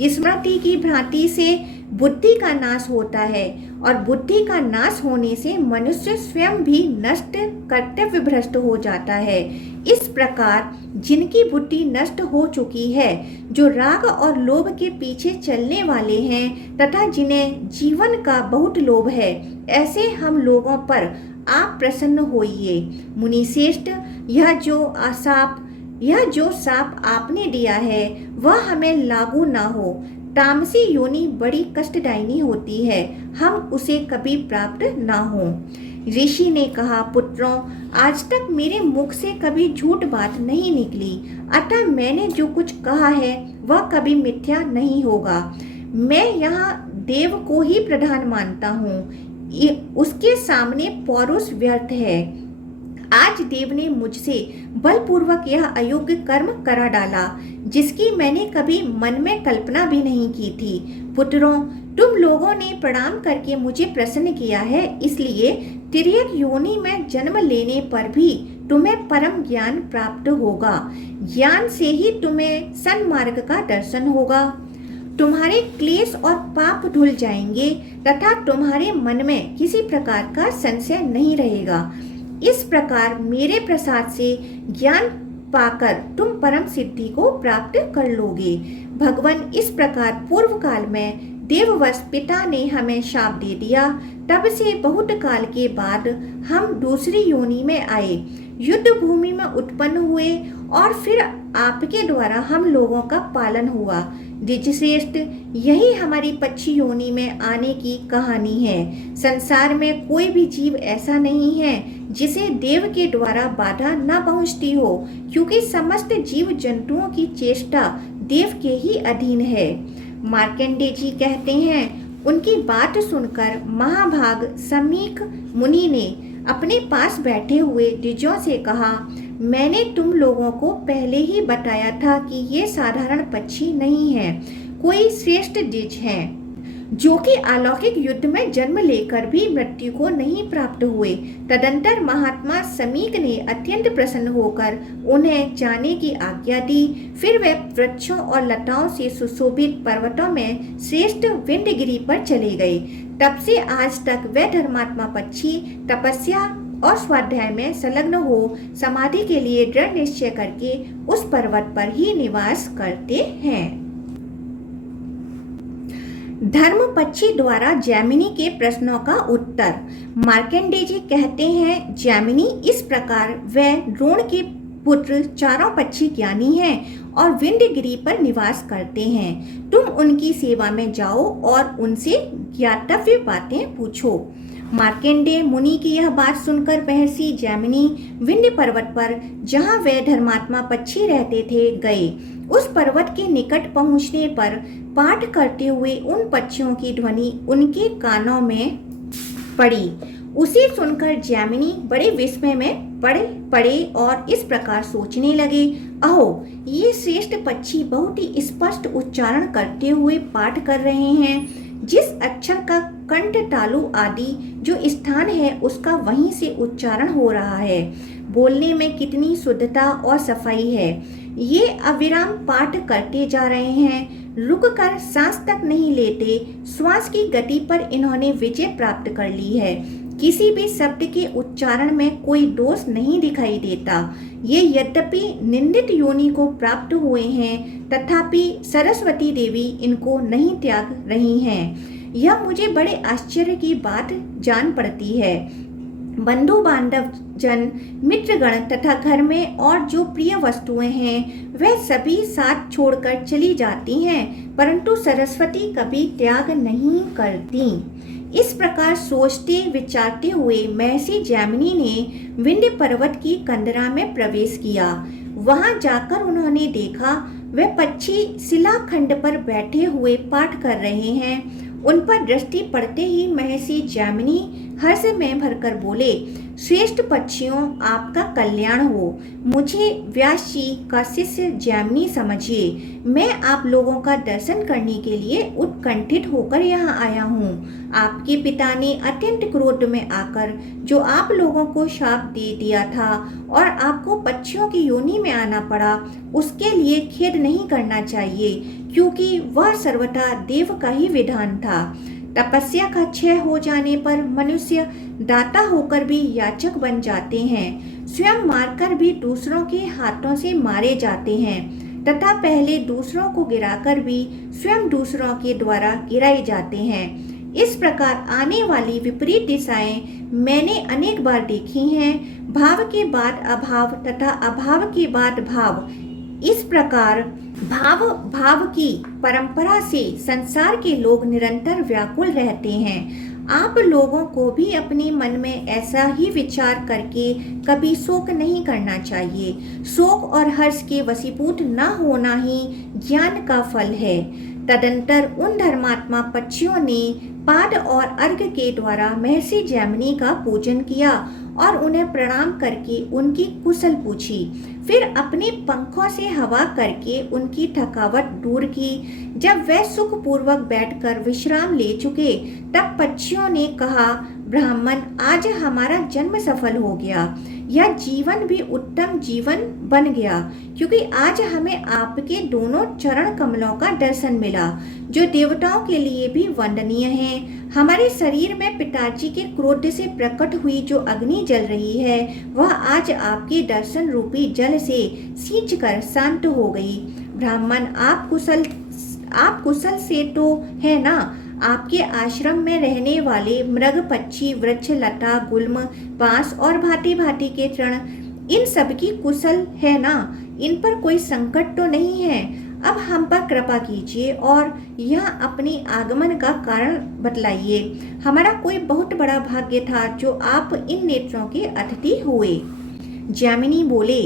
स्मृति की भ्रांति से बुद्धि का नाश होता है और बुद्धि का नाश होने से मनुष्य स्वयं भी नष्ट, कर्तव्य भ्रष्ट हो जाता है। इस प्रकार जिनकी बुद्धि नष्ट हो चुकी है, जो राग और लोभ के पीछे चलने वाले हैं तथा जिन्हें जीवन का बहुत लोभ है, ऐसे हम लोगों पर आप प्रसन्न होइए। मुनिश्रेष्ठ, यह जो शाप आपने दिया है वह हमें लागू ना हो। तामसी योनि बड़ी कष्टदायिनी होती है, हम उसे कभी प्राप्त ना हो। ऋषि ने कहा, पुत्रों, आज तक मेरे मुख से कभी झूठ बात नहीं निकली, अतः मैंने जो कुछ कहा है वह कभी मिथ्या नहीं होगा। मैं यहाँ देव को ही प्रधान मानता हूँ। उसके सामने पौरुष व्यर्थ है। आज देव ने मुझसे बलपूर्वक यह अयोग्य कर्म करा डाला, जिसकी मैंने कभी मन में कल्पना भी नहीं की थी। पुत्रों, तुम लोगों ने प्रणाम करके मुझे प्रसन्न किया है, इसलिए तिर्यक योनि में जन्म लेने पर भी तुम्हें परम ज्ञान प्राप्त होगा। ज्ञान से ही तुम्हें सन्मार्ग का दर्शन होगा। तुम्हारे क्लेश और पाप धुल जाएंगे तथा तुम्हारे मन में किसी प्रकार का संशय नहीं रहेगा। इस प्रकार मेरे प्रसाद से ज्ञान पाकर तुम परम सिद्धि को प्राप्त कर लोगे। भगवान, इस प्रकार पूर्व काल में देववश पिता ने हमें शाप दे दिया। तब से बहुत काल के बाद हम दूसरी योनि में आए, युद्ध भूमि में उत्पन्न हुए और फिर आपके द्वारा हम लोगों का पालन हुआ। द्विजश्रेष्ठ, यही हमारी पक्षी योनि में आने की कहानी है। संसार में कोई भी जीव ऐसा नहीं है जिसे देव के द्वारा बाधा न पहुंचती हो, क्योंकि समस्त जीव जंतुओं की चेष्टा देव के ही अधीन है। मार्कंडेय जी कहते हैं, उनकी बात सुनकर महाभाग समीक मुनि ने अपने पास बैठे हुए द्विजों से कहा, मैंने तुम लोगों को पहले ही बताया था कि ये साधारण पक्षी नहीं है, कोई श्रेष्ठ द्विज हैं, जो कि अलौकिक युद्ध में जन्म लेकर भी मृत्यु को नहीं प्राप्त हुए। तदंतर महात्मा समीक ने अत्यंत प्रसन्न होकर उन्हें जाने की आज्ञा दी। फिर वे वृक्षों और लताओं से सुशोभित पर्वतों में श्रेष्ठ विंध्यगिरि पर चले गए। तब से आज तक वे धर्मात्मा पक्षी तपस्या और स्वाध्याय में संलग्न हो समाधि के लिए दृढ़ निश्चय करके उस पर्वत पर ही निवास करते हैं। धर्म पक्षी द्वारा जैमिनी के प्रश्नों का उत्तर। मार्कंडेय जी कहते हैं, जैमिनी, इस प्रकार वे द्रोण के पुत्र चारों पक्षी ज्ञानी हैं और विंध्यगिरि पर निवास करते हैं। तुम उनकी सेवा में जाओ और उनसे ज्ञातव्य बातें पूछो। मार्कंडेय मुनि की यह बात सुनकर महर्षि जैमिनी विंध्य पर्वत पर, जहाँ वे धर्मात्मा पक्षी रहते थे, गए। उस पर्वत के निकट पहुँचने पर पाठ करते हुए उन पक्षियों की ध्वनि उनके कानों में पड़ी। उसे सुनकर जैमिनी बड़े विस्मय में पड़े और इस प्रकार सोचने लगे, अहो, ये श्रेष्ठ पक्षी बहुत ही स्पष्ट उच्चारण करते हुए पाठ कर रहे हैं। जिस अक्षर का कंठ, तालु आदि जो स्थान है उसका वहीं से उच्चारण हो रहा है। बोलने में कितनी शुद्धता और सफाई है। ये अविराम पाठ करते जा रहे हैं, रुक कर सांस तक नहीं लेते। श्वास की गति पर इन्होंने विजय प्राप्त कर ली है। किसी भी शब्द के उच्चारण में कोई दोष नहीं दिखाई देता। ये यद्यपि निंदित योनि को प्राप्त हुए हैं, तथापि सरस्वती देवी इनको नहीं त्याग रही हैं। यह मुझे बड़े आश्चर्य की बात जान पड़ती है। बंधु बांधव जन, मित्रगण तथा घर में और जो प्रिय वस्तुएं हैं वह सभी साथ छोड़कर चली जाती हैं, परंतु सरस्वती कभी त्याग नहीं करती। इस प्रकार सोचते विचारते हुए महर्षि जैमिनी ने विंध्य पर्वत की कंदरा में प्रवेश किया। वहां जाकर उन्होंने देखा वह पक्षी शिलाखंड पर बैठे हुए पाठ कर रहे हैं। उन पर दृष्टि पड़ते ही महर्षि जैमिनी हर्ष में भरकर बोले, श्रेष्ठ पक्षियों, आपका कल्याण हो। मुझे व्यास जी का शिष्य जैमिनी समझिए। मैं आप लोगों का दर्शन करने के लिए उत्कंठित होकर यहाँ आया हूँ। आपके पिता ने अत्यंत क्रोध में आकर जो आप लोगों को शाप दे दिया था और आपको पक्षियों की योनि में आना पड़ा, उसके लिए खेद नहीं करना चाहिए, क्योंकि वह सर्वथा देव का ही विधान था। तपस्या का क्षय हो जाने पर मनुष्य दाता होकर भी याचक बन जाते हैं, स्वयं मारकर भी दूसरों के हाथों से मारे जाते हैं, तथा पहले दूसरों को गिराकर भी स्वयं दूसरों के द्वारा गिराए जाते हैं। इस प्रकार आने वाली विपरीत दिशाएं मैंने अनेक बार देखी हैं। भाव के बाद अभाव तथा अभाव के बाद भाव, इस प्रकार भाव की परंपरा से संसार के लोग निरंतर व्याकुल रहते हैं। आप लोगों को भी अपने मन में ऐसा ही विचार करके कभी शोक नहीं करना चाहिए। शोक और हर्ष के वशीभूत न होना ही ज्ञान का फल है। तदंतर उन धर्मात्मा पक्षियों ने पाद और अर्घ के द्वारा महर्षि जैमिनी का पूजन किया और उन्हें प्रणाम करके उनकी कुशल पूछी। फिर अपने पंखों से हवा करके उनकी थकावट दूर की। जब वे सुखपूर्वक बैठकर विश्राम ले चुके तब पक्षियों ने कहा, ब्राह्मण, आज हमारा जन्म सफल हो गया। यह जीवन भी उत्तम जीवन बन गया, क्योंकि आज हमें आपके दोनों चरण कमलों का दर्शन मिला, जो देवताओं के लिए भी वंदनीय हैं। हमारे शरीर में पिताजी के क्रोध से प्रकट हुई जो अग्नि जल रही है, वह आज आपके दर्शन रूपी जल से सींचकर शांत हो गई। ब्राह्मण, आप कुशल से तो है ना? आपके आश्रम में रहने वाले मृग, पक्षी, वृक्ष, लता, गुल्म, बांस और भांति भांति के तृण, इन सब की कुशल है ना? इन पर कोई संकट तो नहीं है? अब हम पर कृपा कीजिए और यह अपने आगमन का कारण बतलाइए। हमारा कोई बहुत बड़ा भाग्य था जो आप इन नेत्रों के अतिथि हुए। जैमिनी बोले,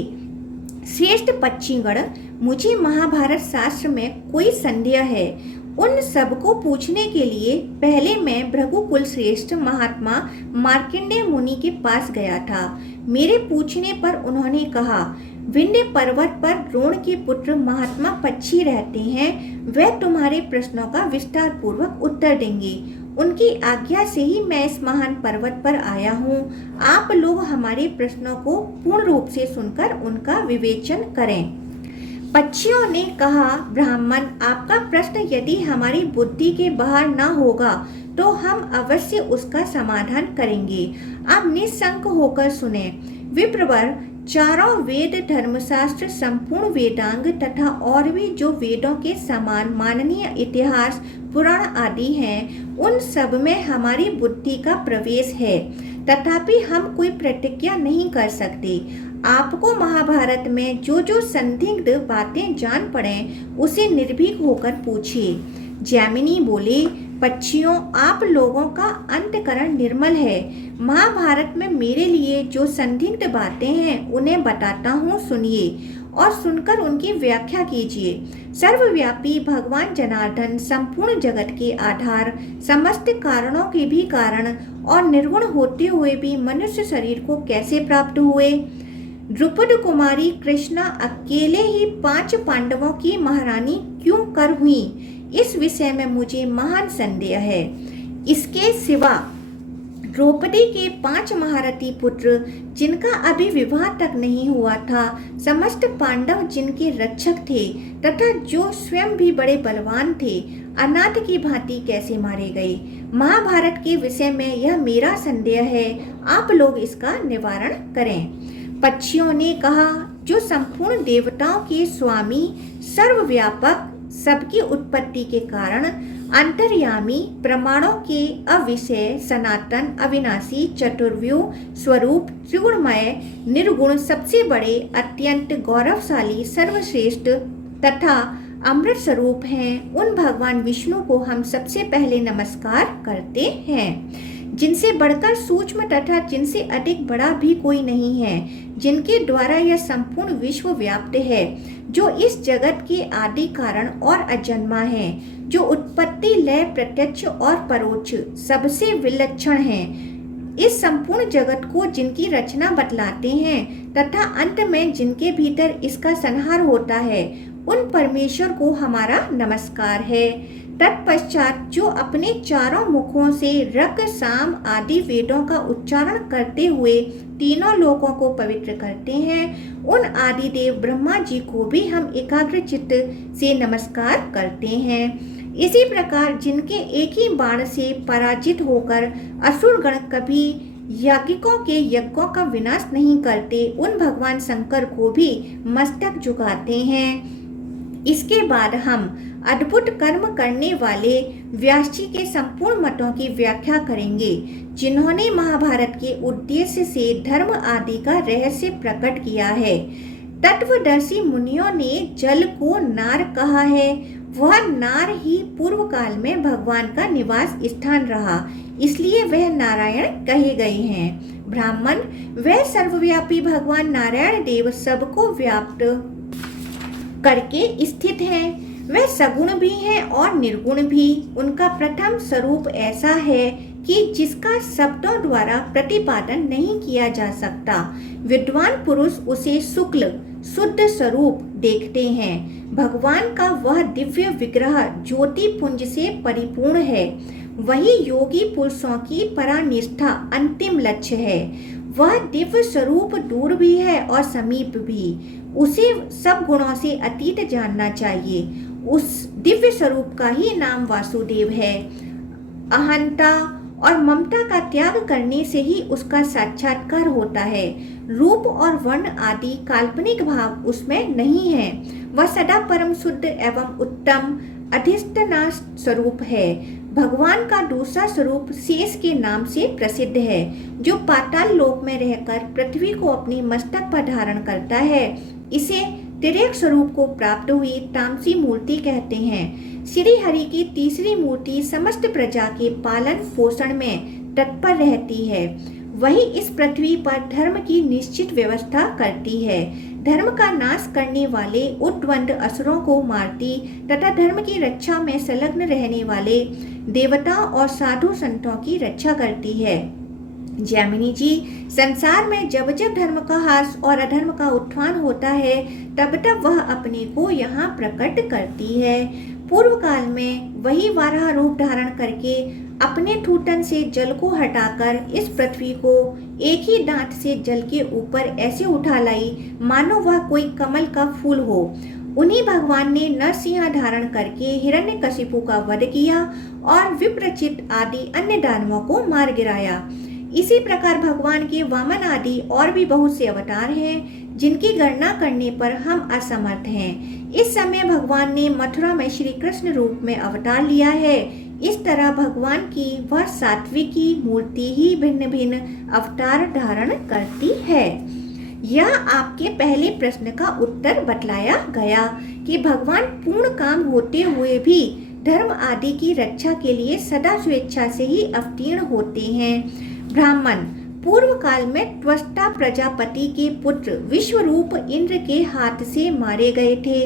श्रेष्ठ पक्षीगण, मुझे महाभारत शास्त्र में कोई संदेह है। उन सबको पूछने के लिए पहले मैं भृगुकुल श्रेष्ठ महात्मा मार्कंडेय मुनि के पास गया था। मेरे पूछने पर उन्होंने कहा, विंध्य पर्वत पर द्रोण के पुत्र महात्मा पक्षी रहते हैं। वे तुम्हारे प्रश्नों का विस्तार पूर्वक उत्तर देंगे। उनकी आज्ञा से ही मैं इस महान पर्वत पर आया हूँ। आप लोग हमारे प्रश्नों को पूर्ण रूप से सुनकर उनका विवेचन करें। पक्षियों ने कहा, ब्राह्मण, आपका प्रश्न यदि हमारी बुद्धि के बाहर न होगा तो हम अवश्य उसका समाधान करेंगे। आप निशंक होकर सुने। विप्रवर, चारों वेद, धर्मशास्त्र, संपूर्ण वेदांग तथा और भी जो वेदों के समान माननीय इतिहास, पुराण आदि हैं, उन सब में हमारी बुद्धि का प्रवेश है। तथापि हम कोई प्रतिज्ञा नहीं कर सकते। आपको महाभारत में जो जो संदिग्ध बातें जान पड़े उसे निर्भीक होकर पूछिए। जैमिनी बोले, पक्षियों, आप लोगों का अंतकरण निर्मल है। महाभारत में मेरे लिए जो संदिग्ध बातें हैं उन्हें बताता हूँ, सुनिए और सुनकर उनकी व्याख्या कीजिए। सर्वव्यापी भगवान जनार्दन संपूर्ण जगत के आधार, समस्त कारणों के भी कारण और निर्गुण होते हुए भी मनुष्य शरीर को कैसे प्राप्त हुए? द्रुपद कुमारी कृष्णा अकेले ही 5 पांडवों की महारानी क्यों कर हुई? इस विषय में मुझे महान संदेह है। इसके सिवा द्रौपदी के 5 महारथी पुत्र, जिनका अभी विवाह तक नहीं हुआ था, समस्त पांडव जिनके रक्षक थे तथा जो स्वयं भी बड़े बलवान थे, अनाथ की भांति कैसे मारे गए? महाभारत के विषय में यह मेरा संदेह है। आप लोग इसका निवारण करें। पक्षियों ने कहा, जो संपूर्ण देवताओं के स्वामी, सर्वव्यापक, सबकी उत्पत्ति के कारण, अंतर्यामी, प्रमाणों के अविषय, सनातन, अविनाशी, चतुर्व्यूह स्वरूप, त्रिगुणमय, निर्गुण, सबसे बड़े, अत्यंत गौरवशाली, सर्वश्रेष्ठ तथा अमृत स्वरूप हैं, उन भगवान विष्णु को हम सबसे पहले नमस्कार करते हैं, जिनसे बढ़कर सूक्ष्म तथा जिनसे अधिक बड़ा भी कोई नहीं है, जिनके द्वारा यह संपूर्ण विश्व व्याप्त है, जो इस जगत के आदि कारण और अजन्मा है, जो उत्पत्ति, लय, प्रत्यक्ष और परोक्ष सबसे विलक्षण है। इस संपूर्ण जगत को जिनकी रचना बतलाते हैं तथा अंत में जिनके भीतर इसका संहार होता है, उन परमेश्वर को हमारा नमस्कार है। तत्पश्चात जो अपने चारों मुखों से रक, साम आदि वेदों का उच्चारण करते हुए तीनों लोकों को पवित्र करते हैं, उन आदि देव ब्रह्मा जी को भी हम एकाग्र चित्त से नमस्कार करते हैं। इसी प्रकार जिनके एक ही बाण से पराजित होकर असुर गण कभी याज्ञिकों के यज्ञों का विनाश नहीं करते, उन भगवान शंकर को भी मस्तक झुकाते हैं। इसके बाद हम अद्भुत कर्म करने वाले व्यास जी के संपूर्ण मतों की व्याख्या करेंगे, जिन्होंने महाभारत के उद्देश्य से धर्म आदि का रहस्य प्रकट किया है। तत्वदर्शी मुनियों ने जल को नार कहा है। वह नार ही पूर्व काल में भगवान का निवास स्थान रहा, इसलिए वह नारायण कहे गए हैं। ब्राह्मण, वह सर्वव्यापी भगवान नारायण देव सबको व्याप्त करके स्थित हैं। वे सगुण भी हैं और निर्गुण भी। उनका प्रथम स्वरूप ऐसा है कि जिसका शब्दों द्वारा प्रतिपादन नहीं किया जा सकता। विद्वान पुरुष उसे शुक्ल शुद्ध स्वरूप देखते हैं। भगवान का वह दिव्य विग्रह ज्योति पुंज से परिपूर्ण है। वही योगी पुरुषों की परानिष्ठा अंतिम लक्ष्य है। वह दिव्य स्वरूप दूर भी है और समीप भी। उसे सब गुणों से अतीत जानना चाहिए। उस दिव्य स्वरूप का ही नाम वासुदेव है। अहंता और ममता का त्याग करने से ही उसका साक्षात्कार होता है। रूप और वर्ण आदि काल्पनिक भाव उसमें नहीं है। वह सदा परम शुद्ध एवं उत्तम अधिष्ठाना स्वरूप है। भगवान का दूसरा स्वरूप शेष के नाम से प्रसिद्ध है, जो पाताल लोक में रहकर पृथ्वी को अपने मस्तक पर धारण करता है। इसे तिर्यक स्वरूप को प्राप्त हुई तामसी मूर्ति कहते हैं। श्री हरि की तीसरी मूर्ति समस्त प्रजा के पालन पोषण में तत्पर रहती है। वही इस पृथ्वी पर धर्म की निश्चित व्यवस्था करती है। धर्म का नाश करने वाले उद्वंद असुरों को मारती तथा धर्म की रक्षा में संलग्न रहने वाले देवताओं और साधु संतों की रक्षा करती है। जैमिनी जी, संसार में जब जब धर्म का ह्रास और अधर्म का उत्थान होता है, तब तब वह अपने को यहाँ प्रकट करती है। पूर्व काल में वही वाराह रूप धारण करके अपने ठूठन से जल को हटाकर इस पृथ्वी को एक ही दांत से जल के ऊपर ऐसे उठा लाई मानो वह कोई कमल का फूल हो। उन्हीं भगवान ने नरसिंह धारण करके हिरण्यकशिपु का वध किया और विप्रचित आदि अन्य दानवों को मार गिराया। इसी प्रकार भगवान के वामन आदि और भी बहुत से अवतार हैं, जिनकी गणना करने पर हम असमर्थ हैं। इस समय भगवान ने मथुरा में श्री कृष्ण रूप में अवतार लिया है। इस तरह भगवान की वह सात्विकी मूर्ति ही भिन्न भिन्न अवतार धारण करती है। यह आपके पहले प्रश्न का उत्तर बतलाया गया कि भगवान पूर्ण काम होते हुए भी धर्म आदि की रक्षा के लिए सदा स्वेच्छा से ही अवतीर्ण होते हैं। ब्राह्मण पूर्व काल में त्वष्टा प्रजापति के पुत्र विश्वरूप इंद्र के हाथ से मारे गए थे।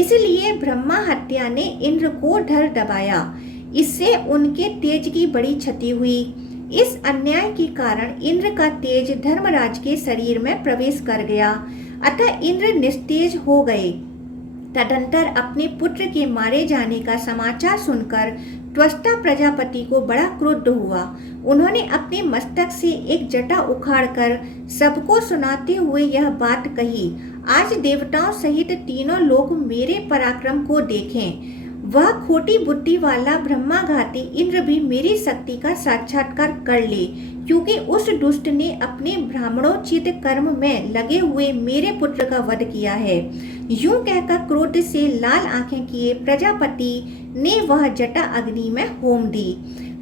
इसलिए ब्रह्मा हत्या ने इंद्र को धर दबाया। इससे उनके तेज की बड़ी क्षति हुई। इस अन्याय के कारण इंद्र का तेज धर्मराज के शरीर में प्रवेश कर गया, अतः इंद्र निस्तेज हो गए। तदंतर अपने पुत्र के मारे जाने का समाचार सुनकर त्वष्टा प्रजापति को बड़ा क्रोध हुआ। उन्होंने अपने मस्तक से एक जटा उखाड़कर सबको सुनाते हुए यह बात कही, आज देवताओं सहित तीनों लोग मेरे पराक्रम को देखें। वह खोटी बुद्धि वाला ब्रह्माघाती इंद्र भी मेरी शक्ति का साक्षात्कार कर ले, क्योंकि उस दुष्ट ने अपने ब्राह्मणोचित कर्म में लगे हुए मेरे पुत्र का वध किया है। यूं कहकर क्रोध से लाल आंखें किए प्रजापति ने वह जटा अग्नि में होम दी।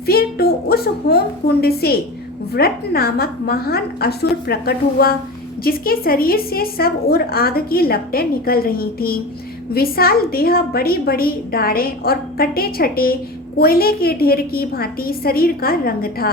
फिर तो उस होम कुंड से व्रत नामक महान असुर प्रकट हुआ, जिसके शरीर से सब ओर आग की लपटें निकल रही थीं। विशाल देह, बड़ी बड़ी दाढ़ें और कटे छटे कोयले के ढेर की भांति शरीर का रंग था।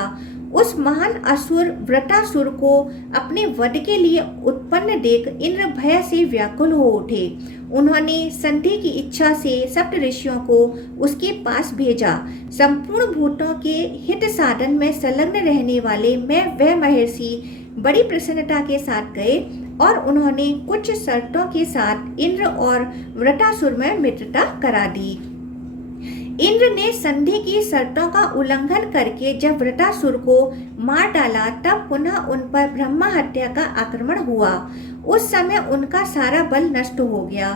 उस महान असुर व्रतासुर को अपने वध के लिए उत्पन्न देख इंद्र भय से व्याकुल हो उठे। उन्होंने संधि की इच्छा से सप्त ऋषियों को उसके पास भेजा। संपूर्ण भूतों के हित साधन में संलग्न रहने वाले मैं वह महर्षि बड़ी प्रसन्नता के साथ गए और उन्होंने कुछ शर्तों के साथ इंद्र और व्रतासुर में मित्रता करा दी। इंद्र ने संधि की शर्तों का उल्लंघन करके जब व्रतासुर को मार डाला, तब पुनः उन पर ब्रह्मा हत्या का आक्रमण हुआ। उस समय उनका सारा बल नष्ट हो गया।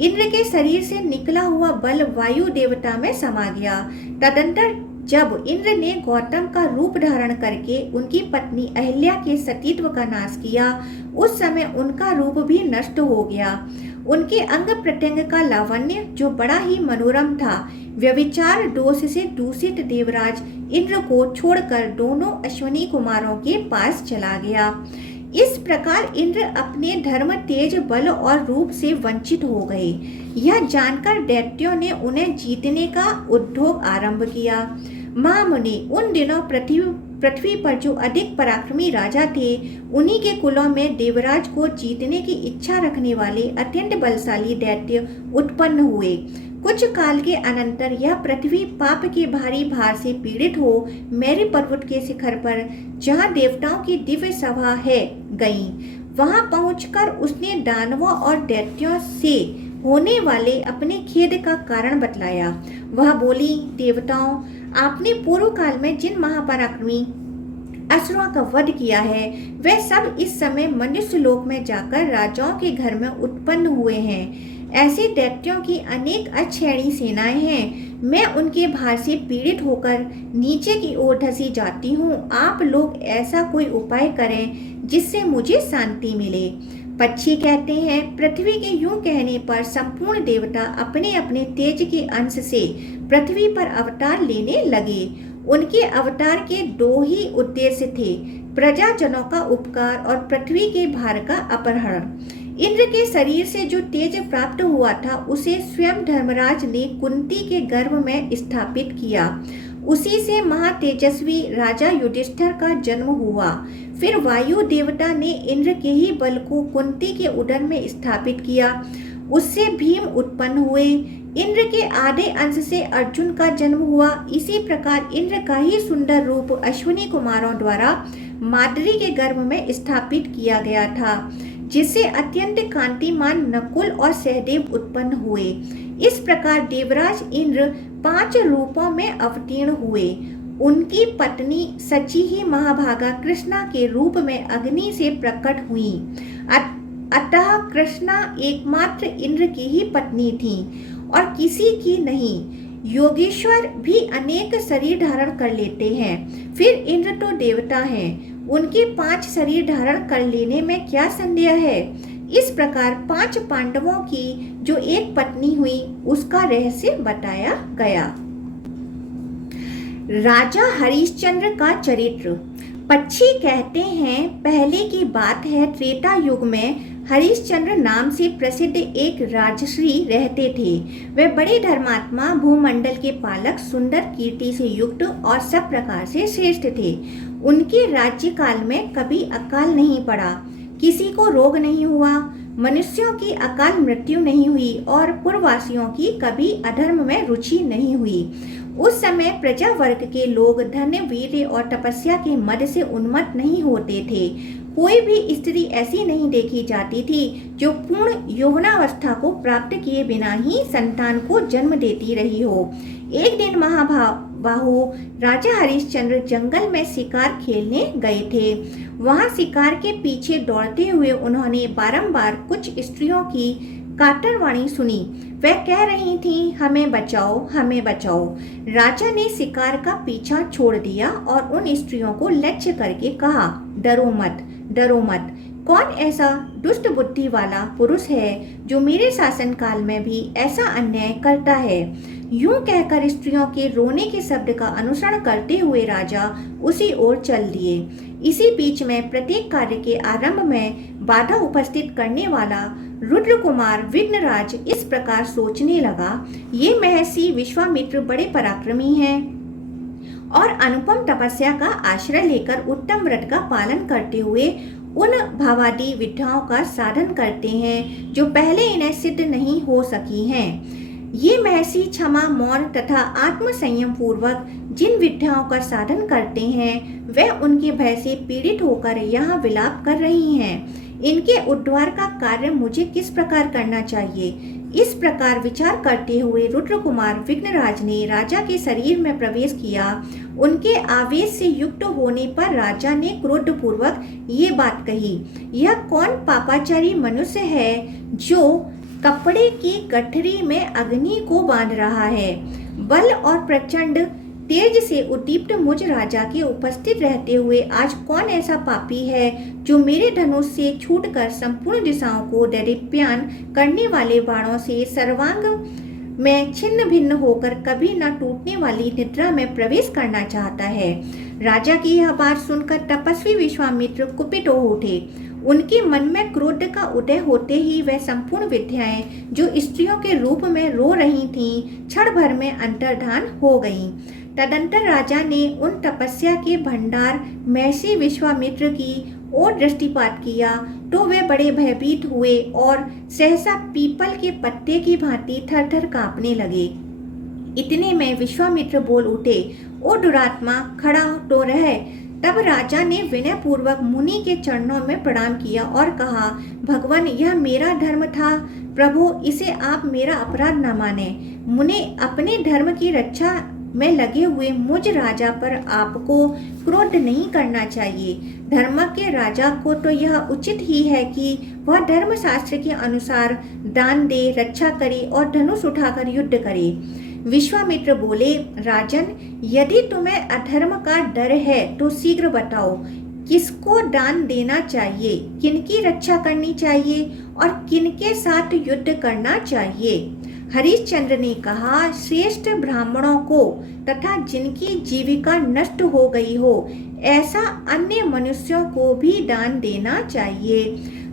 इंद्र के शरीर से निकला हुआ बल वायु देवता में समा गया। तदंतर जब इंद्र ने गौतम का रूप धारण करके उनकी पत्नी अहिल्या के सतीत्व का नाश किया, उस समय उनका रूप भी नष्ट हो गया। उनके अंग प्रत्यंग का लावण्य जो बड़ा ही मनोरम था, व्यभिचार दोष से दूषित देवराज इंद्र को छोड़कर दोनों अश्विनी कुमारों के पास चला गया। इस प्रकार इंद्र अपने धर्म, तेज, बल और रूप से वंचित हो गए। यह जानकर दैत्यों ने उन्हें जीतने का उद्योग आरंभ किया। महामुनि, उन दिनों पृथ्वी पर जो अधिक पराक्रमी राजा थे, उन्हीं के कुलों में देवराज को जीतने की इच्छा रखने वाले अत्यंत बलशाली दैत्य उत्पन्न हुए। कुछ काल के अनंतर यह पृथ्वी पाप के भारी भार से पीड़ित हो मेरी पर्वत के शिखर पर, जहाँ देवताओं की दिव्य सभा है, गई। वहां पहुंचकर उसने दानवों और दैत्यों से होने वाले अपने खेद का कारण बतलाया। वह बोली, देवताओं, आपने पूर्व काल में जिन महापराक्रमी असुरों का वध किया है, वे सब इस समय मनुष्य लोक में जाकर राजाओं के घर में उत्पन्न हुए हैं। ऐसे दैत्यों की अनेक अक्षयणी सेनाएं हैं। मैं उनके भार से पीड़ित होकर नीचे की ओर धसी जाती हूँ। आप लोग ऐसा कोई उपाय करें जिससे मुझे शांति मिले। पक्षी कहते हैं, पृथ्वी के यूं कहने पर संपूर्ण देवता अपने अपने तेज के अंश से पृथ्वी पर अवतार लेने लगे। उनके अवतार के दो ही उद्देश्य थे, प्रजाजनों का उपकार और पृथ्वी के भार का अपहरण। इंद्र के शरीर से जो तेज प्राप्त हुआ था, उसे स्वयं धर्मराज ने कुंती के गर्भ में स्थापित किया। उसी से महातेजस्वी राजा युधिष्ठिर का जन्म हुआ। फिर वायु देवता ने इंद्र के ही बल को कुंती के उदर में स्थापित किया। उससे भीम उत्पन्न हुए। इंद्र के आधे अंश से अर्जुन का जन्म हुआ। इसी प्रकार इंद्र का ही सुंदर रूप अश्विनी कुमारों द्वारा माद्री के गर्भ में स्थापित किया गया था, जिससे अत्यंत कांतिमान नकुल और सहदेव उत्पन्न हुए। इस प्रकार देवराज इंद्र 5 रूपों में अवतीर्ण हुए। उनकी पत्नी सची ही महाभागा कृष्णा के रूप में अग्नि से प्रकट हुई। अतः कृष्णा एकमात्र इंद्र की ही पत्नी थी और किसी की नहीं। योगेश्वर भी अनेक शरीर धारण कर लेते हैं। फिर इंद्र तो देवता हैं, उनके 5 शरीर धारण कर लेने में क्या संदेह है। इस प्रकार 5 पांडवों की जो एक पत्नी हुई, उसका रहस्य बताया गया। राजा हरिश्चंद्र का चरित्र। पक्षी कहते हैं, पहले की बात है, त्रेता युग में हरिश्चंद्र नाम से प्रसिद्ध एक राजश्री रहते थे। वे बड़े धर्मात्मा, भूमंडल के पालक, सुंदर कीर्ति से युक्त और सब प्रकार से श्रेष्ठ थे। उनके राज्य काल में कभी अकाल नहीं पड़ा, किसी को रोग नहीं हुआ, मनुष्यों की अकाल मृत्यु नहीं हुई और पूर्ववासियों की कभी अधर्म में रुचि नहीं हुई। उस समय प्रजा वर्ग के लोग धन्य, वीर्य और तपस्या के मद से उन्मत्त नहीं होते थे। कोई भी स्त्री ऐसी नहीं देखी जाती थी जो पूर्ण यौवनावस्था को प्राप्त किए बिना ही संतान को जन्म देती रही हो। एक दिन महाबाहु राजा हरिश्चंद्र जंगल में शिकार खेलने गए थे। वहां शिकार के पीछे दौड़ते हुए उन्होंने बारंबार कुछ स्त्रियों की कातरवाणी सुनी। वह कह रही थीं, हमें बचाओ, हमें बचाओ। राजा ने शिकार का पीछा छोड़ दिया और उन स्त्रियों को लक्ष्य करके कहा, डरो मत, डरो मत। कौन ऐसा दुष्ट बुद्धि वाला पुरुष है जो मेरे शासन काल में भी ऐसा अन्याय करता है। यूं कहकर स्त्रियों के रोने के शब्द का अनुसरण करते हुए राजा उसी ओर चल दिए। इसी बीच में प्रत्येक कार्य के आरंभ में बाधा उपस्थित करने वाला रुद्र कुमार विघ्नराज इस प्रकार सोचने लगा, ये महर्षि विश्वामित्र बड़े पराक्रमी हैं और अनुपम तपस्या का आश्रय लेकर उत्तम व्रत का पालन करते हुए उन भावादी विद्याओं का साधन करते हैं जो पहले इन्हें सिद्ध नहीं हो सकी हैं। ये महर्षि क्षमा, मौन तथा आत्म संयम पूर्वक जिन विद्याओं का साधन करते हैं, वे उनके भय से पीड़ित होकर यहाँ विलाप कर रही हैं। इनके उद्धार का कार्य मुझे किस प्रकार करना चाहिए। इस प्रकार विचार करते हुए रुद्र कुमार विघ्नराज ने राजा के शरीर में प्रवेश किया। उनके आवेश से युक्त होने पर राजा ने क्रोधपूर्वक ये बात कही, यह कौन पापाचारी मनुष्य है जो कपड़े की गठरी में अग्नि को बांध रहा है। बल और प्रचंड तेज से उद्दीप्त मुझ राजा के उपस्थित रहते हुए आज कौन ऐसा पापी है जो मेरे धनुष से छूटकर संपूर्ण दिशाओं को दैदीप्यमान करने वाले बाणों से सर्वांग में छिन्न भिन्न होकर कभी न टूटने वाली निद्रा में प्रवेश करना चाहता है। राजा की यह बात सुनकर तपस्वी विश्वामित्र कुपित हो उठे। उनके मन में क्रोध का उदय होते ही वह संपूर्ण विद्याएं जो स्त्रियों के रूप में रो रही थीं, क्षण भर में अंतर्धान हो गईं। तदंतर राजा ने उन तपस्या के भंडार महर्षि विश्वामित्र की ओर दृष्टिपात किया तो वे बड़े भयभीत हुए और सहसा पीपल के पत्ते की भांति थर-थर कांपने लगे। इतने में विश्वामित्र बोल उठे, ओ दुरात्मा, खड़ा तो रह। तब राजा ने विनय पूर्वक मुनि के चरणों में प्रणाम किया और कहा, भगवान, यह मेरा धर्म था। प्रभु, इसे आप मेरा अपराध न माने। मुने अपने धर्म की रक्षा में लगे हुए मुझ राजा पर आपको क्रोध नहीं करना चाहिए। धर्म के राजा को तो यह उचित ही है कि वह धर्म शास्त्र के अनुसार दान दे, रक्षा करे और धनुष उठाकर युद्ध करे। विश्वामित्र बोले, राजन, यदि तुम्हें अधर्म का डर है तो शीघ्र बताओ, किसको दान देना चाहिए, किनकी रक्षा करनी चाहिए और किनके साथ युद्ध करना चाहिए। हरिश्चंद्र ने कहा, श्रेष्ठ ब्राह्मणों को तथा जिनकी जीविका नष्ट हो गई हो ऐसा अन्य मनुष्यों को भी दान देना चाहिए।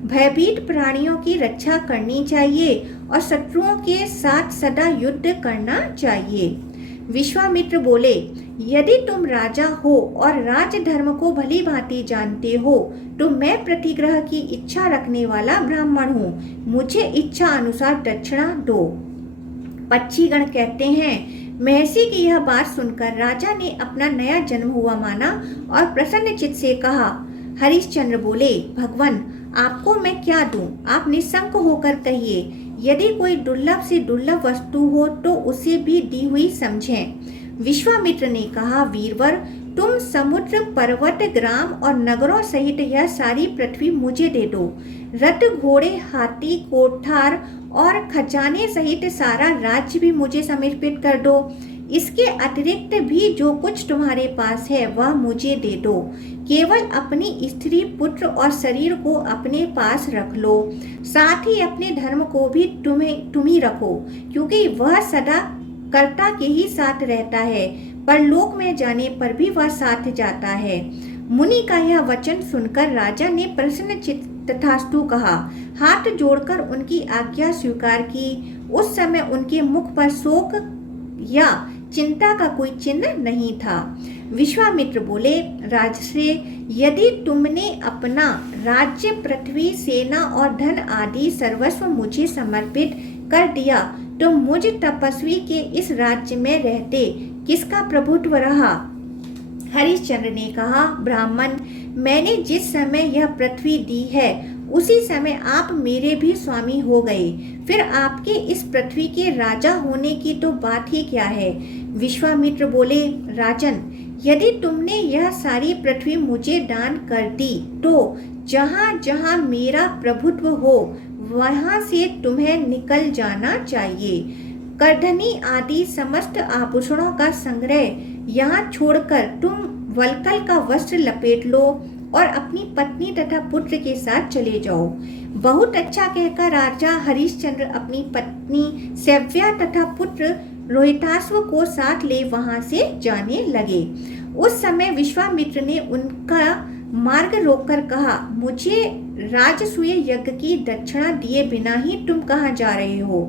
भयभीत प्राणियों की रक्षा करनी चाहिए और शत्रुओं के साथ सदा युद्ध करना चाहिए। विश्वामित्र बोले, यदि तुम राजा हो और राजधर्म को भली भांति जानते हो तो मैं प्रतिग्रह की इच्छा रखने वाला ब्राह्मण हूँ। मुझे इच्छा अनुसार दक्षिणा दो। पक्षीगण कहते हैं, महर्षि की यह बात सुनकर राजा ने अपना नया जन्म हुआ माना और प्रसन्न चित्त से कहा। हरिश्चंद्र बोले, भगवान, आपको मैं क्या दूं? आप निशंक होकर कहिए। यदि कोई दुर्लभ से दुर्लभ वस्तु हो तो उसे भी दी हुई समझें। विश्वामित्र ने कहा, वीरवर, तुम समुद्र, पर्वत, ग्राम और नगरों सहित यह सारी पृथ्वी मुझे दे दो। रथ, घोड़े, हाथी, कोठार और खजाने सहित सारा राज्य भी मुझे समर्पित कर दो। इसके अतिरिक्त भी जो कुछ तुम्हारे पास है वह मुझे दे दो। केवल अपनी स्त्री, पुत्र और शरीर को अपने पास रख लो। साथ ही अपने धर्म को भी तुम ही रखो, क्योंकि वह सदा कर्ता के ही साथ रहता है, पर लोक में जाने पर भी वह साथ जाता है। मुनि का यह वचन सुनकर राजा ने प्रसन्न चित्त तथास्तु कहा, हाथ जोड़कर उनकी आज्ञा स्वीकार की। उस समय उनके मुख पर शोक या चिंता का कोई चिन्ह नहीं था। विश्वामित्र बोले, राजश्री, यदि तुमने अपना राज्य, पृथ्वी, सेना और धन आदि सर्वस्व मुझे समर्पित कर दिया तो मुझ तपस्वी के इस राज्य में रहते किसका प्रभुत्व रहा? हरिश्चंद्र ने कहा, ब्राह्मण, मैंने जिस समय यह पृथ्वी दी है उसी समय आप मेरे भी स्वामी हो गए। फिर आपके इस पृथ्वी के राजा होने की तो बात ही क्या है। विश्वामित्र बोले, राजन, यदि तुमने यह सारी पृथ्वी मुझे दान कर दी तो जहाँ जहाँ मेरा प्रभुत्व हो वहाँ से तुम्हें निकल जाना चाहिए। करधनी आदि समस्त आभूषणों का संग्रह यहाँ छोड़कर तुम वल्कल का वस्त्र लपेट लो और अपनी पत्नी तथा पुत्र के साथ चले जाओ। बहुत अच्छा कहकर राजा हरिश्चंद्र अपनी पत्नी सव्या तथा पुत्र रोहिताश्व को साथ ले वहां से जाने लगे। उस समय विश्वामित्र ने उनका मार्ग रोककर कहा, मुझे राजसूय यज्ञ की दक्षिणा दिए बिना ही तुम कहाँ जा रहे हो?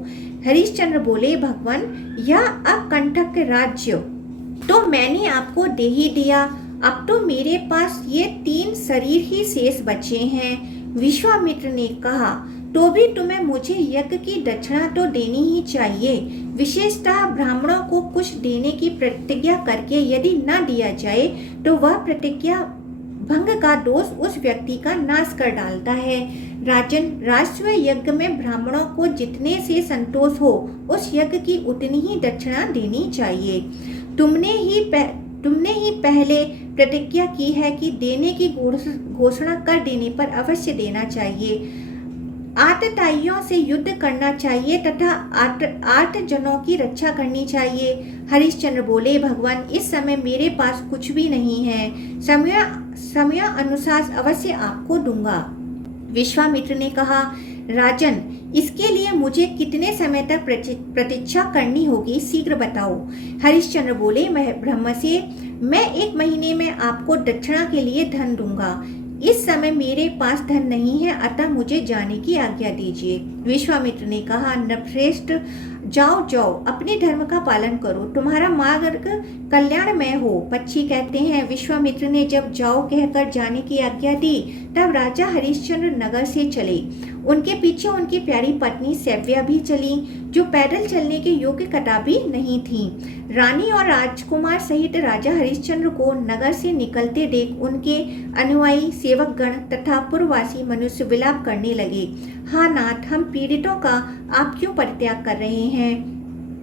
हरिश्चंद्र बोले, भगवान, यह अकंटक राज्य तो मैंने आपको दे ही दिया। अब तो मेरे पास ये 3 शरीर ही शेष बचे हैं। विश्वामित्र ने कहा, तो भी तुम्हें मुझे यज्ञ की दक्षिणा तो देनी ही चाहिए। विशेषतः ब्राह्मणों को कुछ देने की प्रतिज्ञा करके यदि न दिया जाए तो वह प्रतिज्ञा भंग का दोष उस व्यक्ति का नाश कर डालता है। राजन, राष्ट्रीय यज्ञ में ब्राह्मणों को जितने से संतोष हो उस यज्ञ की उतनी ही दक्षिणा देनी चाहिए। तुमने ही पहले प्रतिज्ञा की है कि देने की घोषणा कर देने पर अवश्य देना चाहिए। आतताइयों से युद्ध करना चाहिए तथा 8 जनों की रक्षा करनी चाहिए। हरिश्चंद्र बोले, भगवान, इस समय मेरे पास कुछ भी नहीं है। समय अनुसार अवश्य आपको दूंगा। विश्वामित्र ने कहा, राजन, इसके लिए मुझे कितने समय तक प्रतीक्षा करनी होगी, शीघ्र बताओ। हरिश्चंद्र बोले, ब्रह्म से मैं 1 महीने में आपको दक्षिणा के लिए धन दूंगा। इस समय मेरे पास धन नहीं है, अतः मुझे जाने की आज्ञा दीजिए। विश्वामित्र ने कहा, नृपश्रेष्ठ, जाओ जाओ, अपने धर्म का पालन करो, तुम्हारा मार्ग कल्याणमय हो। पक्षी कहते हैं, विश्वामित्र ने जब जाओ कहकर जाने की आज्ञा दी, तब राजा हरिश्चंद्र नगर से चले। उनके पीछे उनकी प्यारी पत्नी सैव्या भी चली, जो पैदल चलने के योग्य कदापि नहीं थी। रानी और राजकुमार सहित राजा हरिश्चंद्र को नगर से निकलते देख उनके अनुयायी, सेवकगण तथा पूर्ववासी मनुष्य विलाप करने लगे। हाँ नाथ, हम पीड़ितों का आप क्यों परित्याग कर रहे हैं?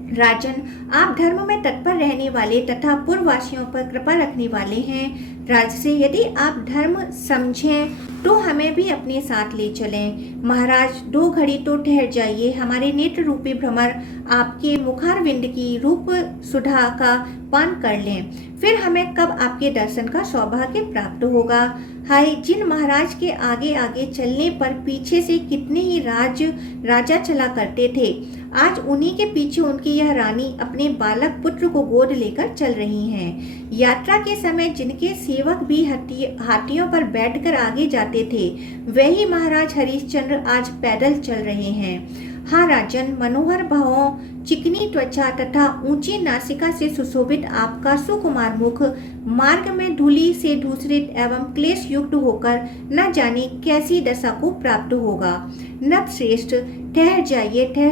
राजन, आप धर्म में तत्पर रहने वाले तथा पूर्ववासियों पर कृपा रखने वाले हैं। राजसे, यदि आप धर्म समझें तो हमें भी अपने साथ ले चलें। महाराज, 2 घड़ी तो ठहर जाइए, हमारे नेत्र रूपी भ्रमर आपके मुखारविंद की रूप सुधा का पान कर लें, फिर हमें कब आपके दर्शन का सौभाग्य प्राप्त होगा। हाय, जिन महाराज के आगे आगे चलने पर पीछे से कितने ही राजा चला करते थे, आज उन्हीं के पीछे उनकी यह रानी अपने बालक पुत्र को गोद लेकर चल रही हैं। यात्रा के समय जिनके सेवक भी हाथियों पर बैठकर आगे जाते थे, वही महाराज हरिश्चंद्र आज पैदल चल रहे हैं। हाँ राजन, मनोहर भावों, चिकनी त्वचा तथा ऊंची नासिका से सुशोभित आपका सुकुमार मुख मार्ग में धूलि से दूषित एवं क्लेश युक्त होकर न जाने कैसी दशा को प्राप्त होगा। नभ श्रेष्ठ, ठहर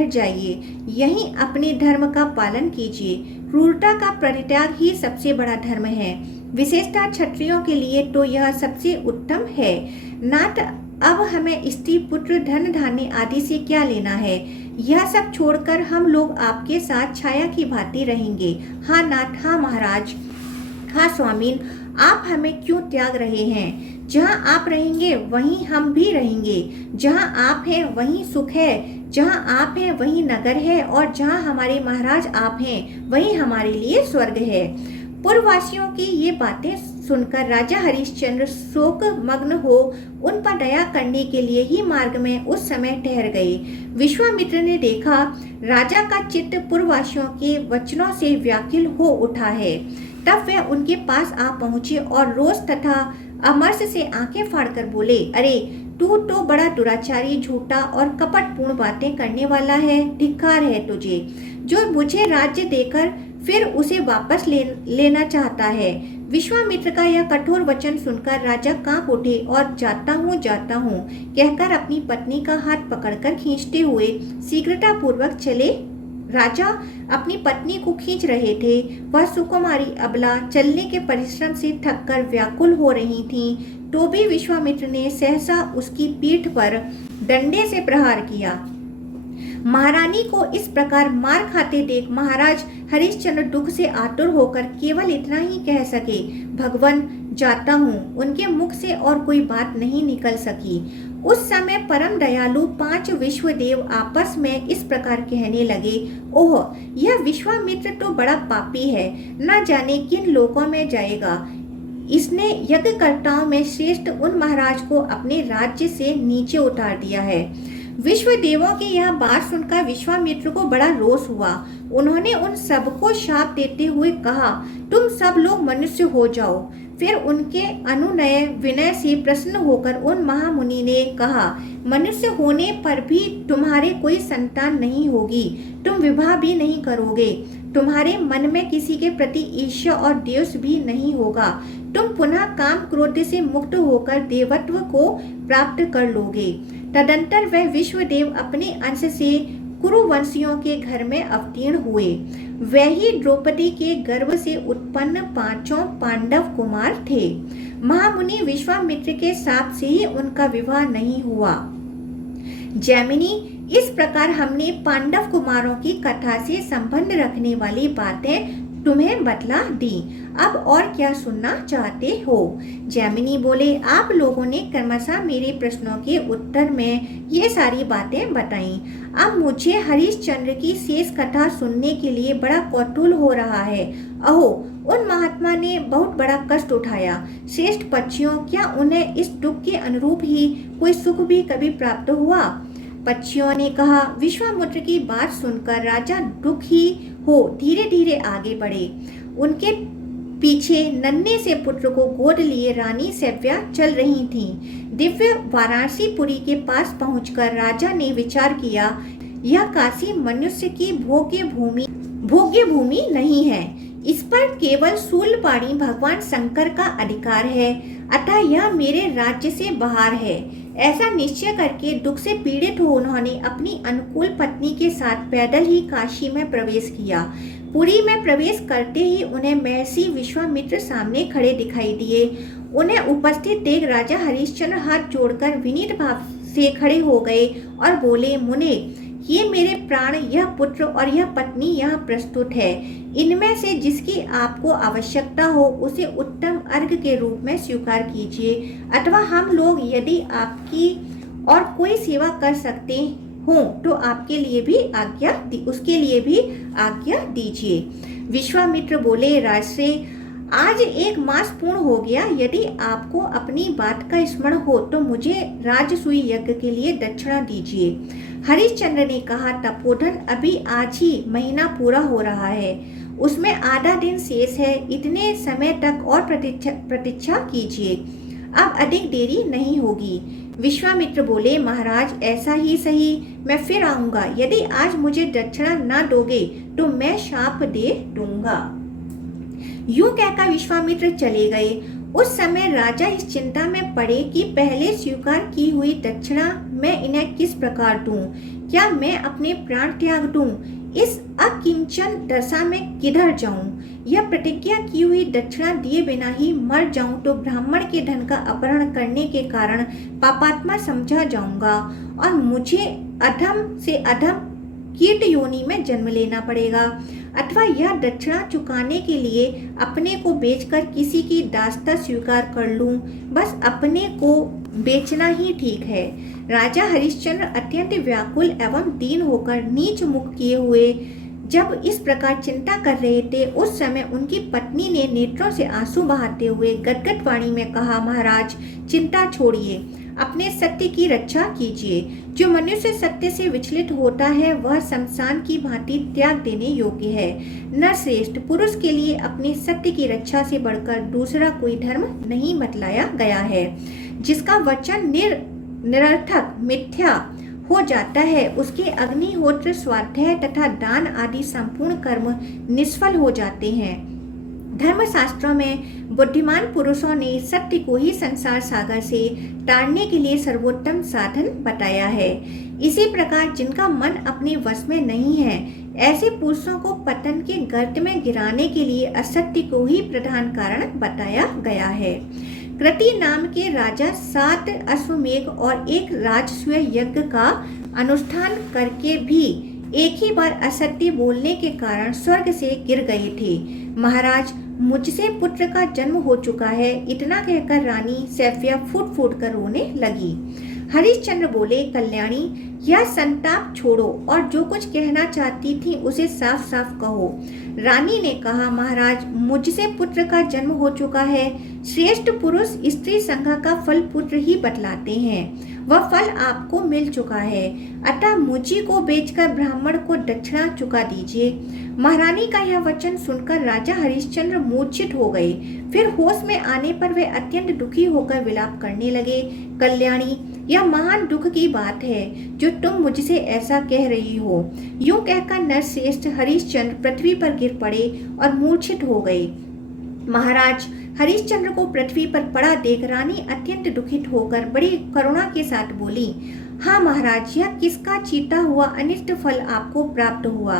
जाइए, यहीं अपने धर्म का पालन कीजिए। क्रूरता का परित्याग ही सबसे बड़ा धर्म है, विशेषतः क्षत्रियों के लिए तो यह सबसे उत्तम है। नाथ, अब हमें स्त्री पुत्र धन धान्य आदि से क्या लेना है? यह सब छोड़कर हम लोग आपके साथ छाया की भांति रहेंगे। हाँ नाथ, हाँ महाराज, हाँ स्वामीन, आप हमें क्यों त्याग रहे हैं? जहाँ आप रहेंगे वहीं हम भी रहेंगे। जहाँ आप हैं वहीं सुख है, जहाँ आप हैं वहीं नगर है, और जहाँ हमारे महाराज आप हैं वहीं हमारे लिए स्वर्ग है। पूर्ववासियों की ये बातें सुनकर राजा हरिश्चंद्र शोक मग्न हो उन पर दया करने के लिए ही मार्ग में उस समय ठहर गए। विश्वामित्र ने देखा राजा का चित्त पूर्ववासियों के वचनों से व्याकुल हो उठा है, तब वह उनके पास आ पहुंचे और रोष तथा अमर्ष से आंखें फाड़कर बोले, अरे तू तो बड़ा दुराचारी, झूठा और कपटपूर्ण बातें करने वाला है। धिक्कार है तुझे, जो मुझे राज्य देकर फिर उसे वापस लेना चाहता है। विश्वामित्र का यह कठोर वचन सुनकर राजा कांप उठे और जाता हूँ कहकर अपनी पत्नी का हाथ पकड़कर खींचते हुए शीघ्रता पूर्वक चले। राजा अपनी पत्नी को खींच रहे थे। वह सुकुमारी अबला चलने के परिश्रम से थककर व्याकुल हो रही थी, तो भी विश्वामित्र ने सहसा उसकी पीठ पर डंडे से प्रहार किया। महारानी को इस प्रकार मार खाते देख महाराज हरिश्चंद्र दुख से आतुर होकर केवल इतना ही कह सके, भगवान जाता हूँ। उनके मुख से और कोई बात नहीं निकल सकी। उस समय परम दयालु 5 विश्वदेव आपस में इस प्रकार कहने लगे, ओह, यह विश्वामित्र तो बड़ा पापी है, न जाने किन लोकों में जाएगा। इसने यज्ञकर्ताओं में श्रेष्ठ उन महाराज को अपने राज्य से नीचे उतार दिया है। विश्वदेवों की यह बात सुनकर विश्वामित्र को बड़ा रोष हुआ। उन्होंने उन सबको शाप देते हुए कहा, तुम सब लोग मनुष्य हो जाओ। फिर उनके अनुनय विनय से प्रसन्न होकर उन महामुनि ने कहा, मनुष्य होने पर भी तुम्हारे कोई संतान नहीं होगी, तुम विवाह भी नहीं करोगे, तुम्हारे मन में किसी के प्रति ईर्ष्या और द्वेष भी नहीं होगा, तुम पुनः काम क्रोध से मुक्त होकर देवत्व को प्राप्त कर लोगे। तदंतर वह विश्वदेव अपने अंश से कुरुवंशियों के घर में अवतीर्ण हुए। वही द्रौपदी के गर्भ से उत्पन्न 5 पांडव कुमार थे। महामुनि विश्वामित्र के शाप से ही उनका विवाह नहीं हुआ। जैमिनी, इस प्रकार हमने पांडव कुमारों की कथा से संबंध रखने वाली बातें तुम्हें बतला दी। अब और क्या सुनना चाहते हो? जैमिनी बोले, आप लोगों ने क्रमशः मेरे प्रश्नों के उत्तर में ये सारी बातें बताई। अब मुझे हरिश्चंद्र की शेष कथा सुनने के लिए बड़ा कौतूहल हो रहा है। अहो, उन महात्मा ने बहुत बड़ा कष्ट उठाया। श्रेष्ठ पक्षियों, क्या उन्हें इस दुख के अनुरूप ही कोई सुख भी कभी प्राप्त हुआ? पक्षियों ने कहा। विश्वामित्र की बात सुनकर राजा दुखी हो धीरे धीरे आगे बढ़े। उनके पीछे नन्हे से पुत्र को गोद लिए रानी सैव्या चल रही थीं। दिव्य वाराणसीपुरी के पास पहुंचकर राजा ने विचार किया, यह काशी मनुष्य की भोग्य भूमि नहीं है। इस पर केवल शूलपाणी भगवान शंकर का अधिकार है, अतः यह मेरे राज्य से बाहर है। ऐसा निश्चय करके दुख से पीड़ित हो उन्होंने अपनी अनुकूल पत्नी के साथ पैदल ही काशी में प्रवेश किया। पुरी में प्रवेश करते ही उन्हें महर्षि विश्वामित्र सामने खड़े दिखाई दिए। उन्हें उपस्थित देख राजा हरिश्चंद्र हाथ जोड़कर विनीत भाव से खड़े हो गए और बोले, मुने, ये मेरे प्राण, यह पुत्र और यह पत्नी यहाँ प्रस्तुत है। इनमें से जिसकी आपको आवश्यकता हो उसे उत्तम अर्घ्य के रूप में स्वीकार कीजिए, अथवा हम लोग यदि आपकी और कोई सेवा कर सकते हो तो उसके लिए भी आज्ञा दीजिए। विश्वामित्र बोले, राजश्री, आज 1 मास पूर्ण हो गया। यदि आपको अपनी बात का स्मरण हो तो मुझे राजसूय यज्ञ के लिए दक्षिणा दीजिए। हरिश्चंद्र ने कहा, तपोधन, अभी आज ही महीना पूरा हो रहा है, उसमें आधा दिन शेष है। इतने समय तक और प्रतीक्षा कीजिए, अब अधिक देरी नहीं होगी। विश्वामित्र बोले, महाराज, ऐसा ही सही, मैं फिर आऊंगा। यदि आज मुझे दक्षिणा न दोगे तो मैं शाप दे दूंगा। यूं कहकर विश्वामित्र चले गए। उस समय राजा इस चिंता में पड़े कि पहले स्वीकार की हुई दक्षिणा मैं इन्हें किस प्रकार दूं? क्या मैं अपने प्राण त्याग दूं? इस अकिंचन दशा में किधर जाऊं? यह प्रतिज्ञा की हुई दक्षिणा दिए बिना ही मर जाऊं तो ब्राह्मण के धन का अपहरण करने के कारण पापात्मा समझा जाऊंगा और मुझे अधम से अधम कीट योनि में जन्म लेना पड़ेगा, अथवा यह दक्षिणा चुकाने के लिए अपने को बेचकर किसी की दासता स्वीकार कर लूं। बस अपने को बेचना ही ठीक है। राजा हरिश्चंद्र अत्यंत व्याकुल एवं दीन होकर नीच मुख किए हुए जब इस प्रकार चिंता कर रहे थे, उस समय उनकी पत्नी ने नेत्रों से आंसू बहाते हुए गदगद वाणी में कहा, महाराज, चिंता छोड़िए, अपने सत्य की रक्षा कीजिए। जो मनुष्य सत्य से विचलित होता है वह शमशान की भांति त्याग देने योग्य है। नरश्रेष्ठ, पुरुष के लिए अपने सत्य की रक्षा से बढ़कर दूसरा कोई धर्म नहीं बतलाया गया है। जिसका वचन निरर्थक मिथ्या हो जाता है, उसके अग्निहोत्र, स्वाध्याय तथा दान आदि संपूर्ण कर्म निष्फल हो जाते हैं। धर्मशास्त्रों में बुद्धिमान पुरुषों ने सत्य को ही संसार सागर से तारने के लिए सर्वोत्तम साधन बताया है। इसी प्रकार जिनका मन अपने वश में नहीं है, ऐसे पुरुषों को पतन के गर्त में गिराने के लिए असत्य को ही प्रधान कारण बताया गया है। कृति नाम के राजा 7 अश्वमेघ और 1 राजसूय यज्ञ का अनुष्ठान करके भी एक ही बार असत्य बोलने के कारण स्वर्ग से गिर गए थे। महाराज, मुझसे पुत्र का जन्म हो चुका है। इतना कहकर रानी सैफिया फूट फूट कर रोने लगी। हरिश्चंद्र बोले, कल्याणी, यह संताप छोड़ो और जो कुछ कहना चाहती थी उसे साफ साफ कहो। रानी ने कहा, महाराज, मुझसे पुत्र का जन्म हो चुका है। श्रेष्ठ पुरुष स्त्री संघ का फल पुत्र ही बतलाते हैं। वह फल आपको मिल चुका है, अतः मुझी को बेचकर ब्राह्मण को दक्षिणा चुका दीजिए। महारानी का यह वचन सुनकर राजा हरिश्चंद्र मूर्छित हो गए। फिर होश में आने पर वे अत्यंत दुखी होकर विलाप करने लगे। कल्याणी, यह महान दुख की बात है जो तुम मुझसे ऐसा कह रही हो। यूं कहकर नरश्रेष्ठ हरिश्चंद्र पृथ्वी पर गिर पड़े और मूर्छित हो गए। महाराज, हरिश्चंद्र को पृथ्वी पर पड़ा देख रानी अत्यंत दुखित होकर बड़ी करुणा के साथ बोली, हाँ महाराज, यह किसका चीता हुआ अनिष्ट फल आपको प्राप्त हुआ।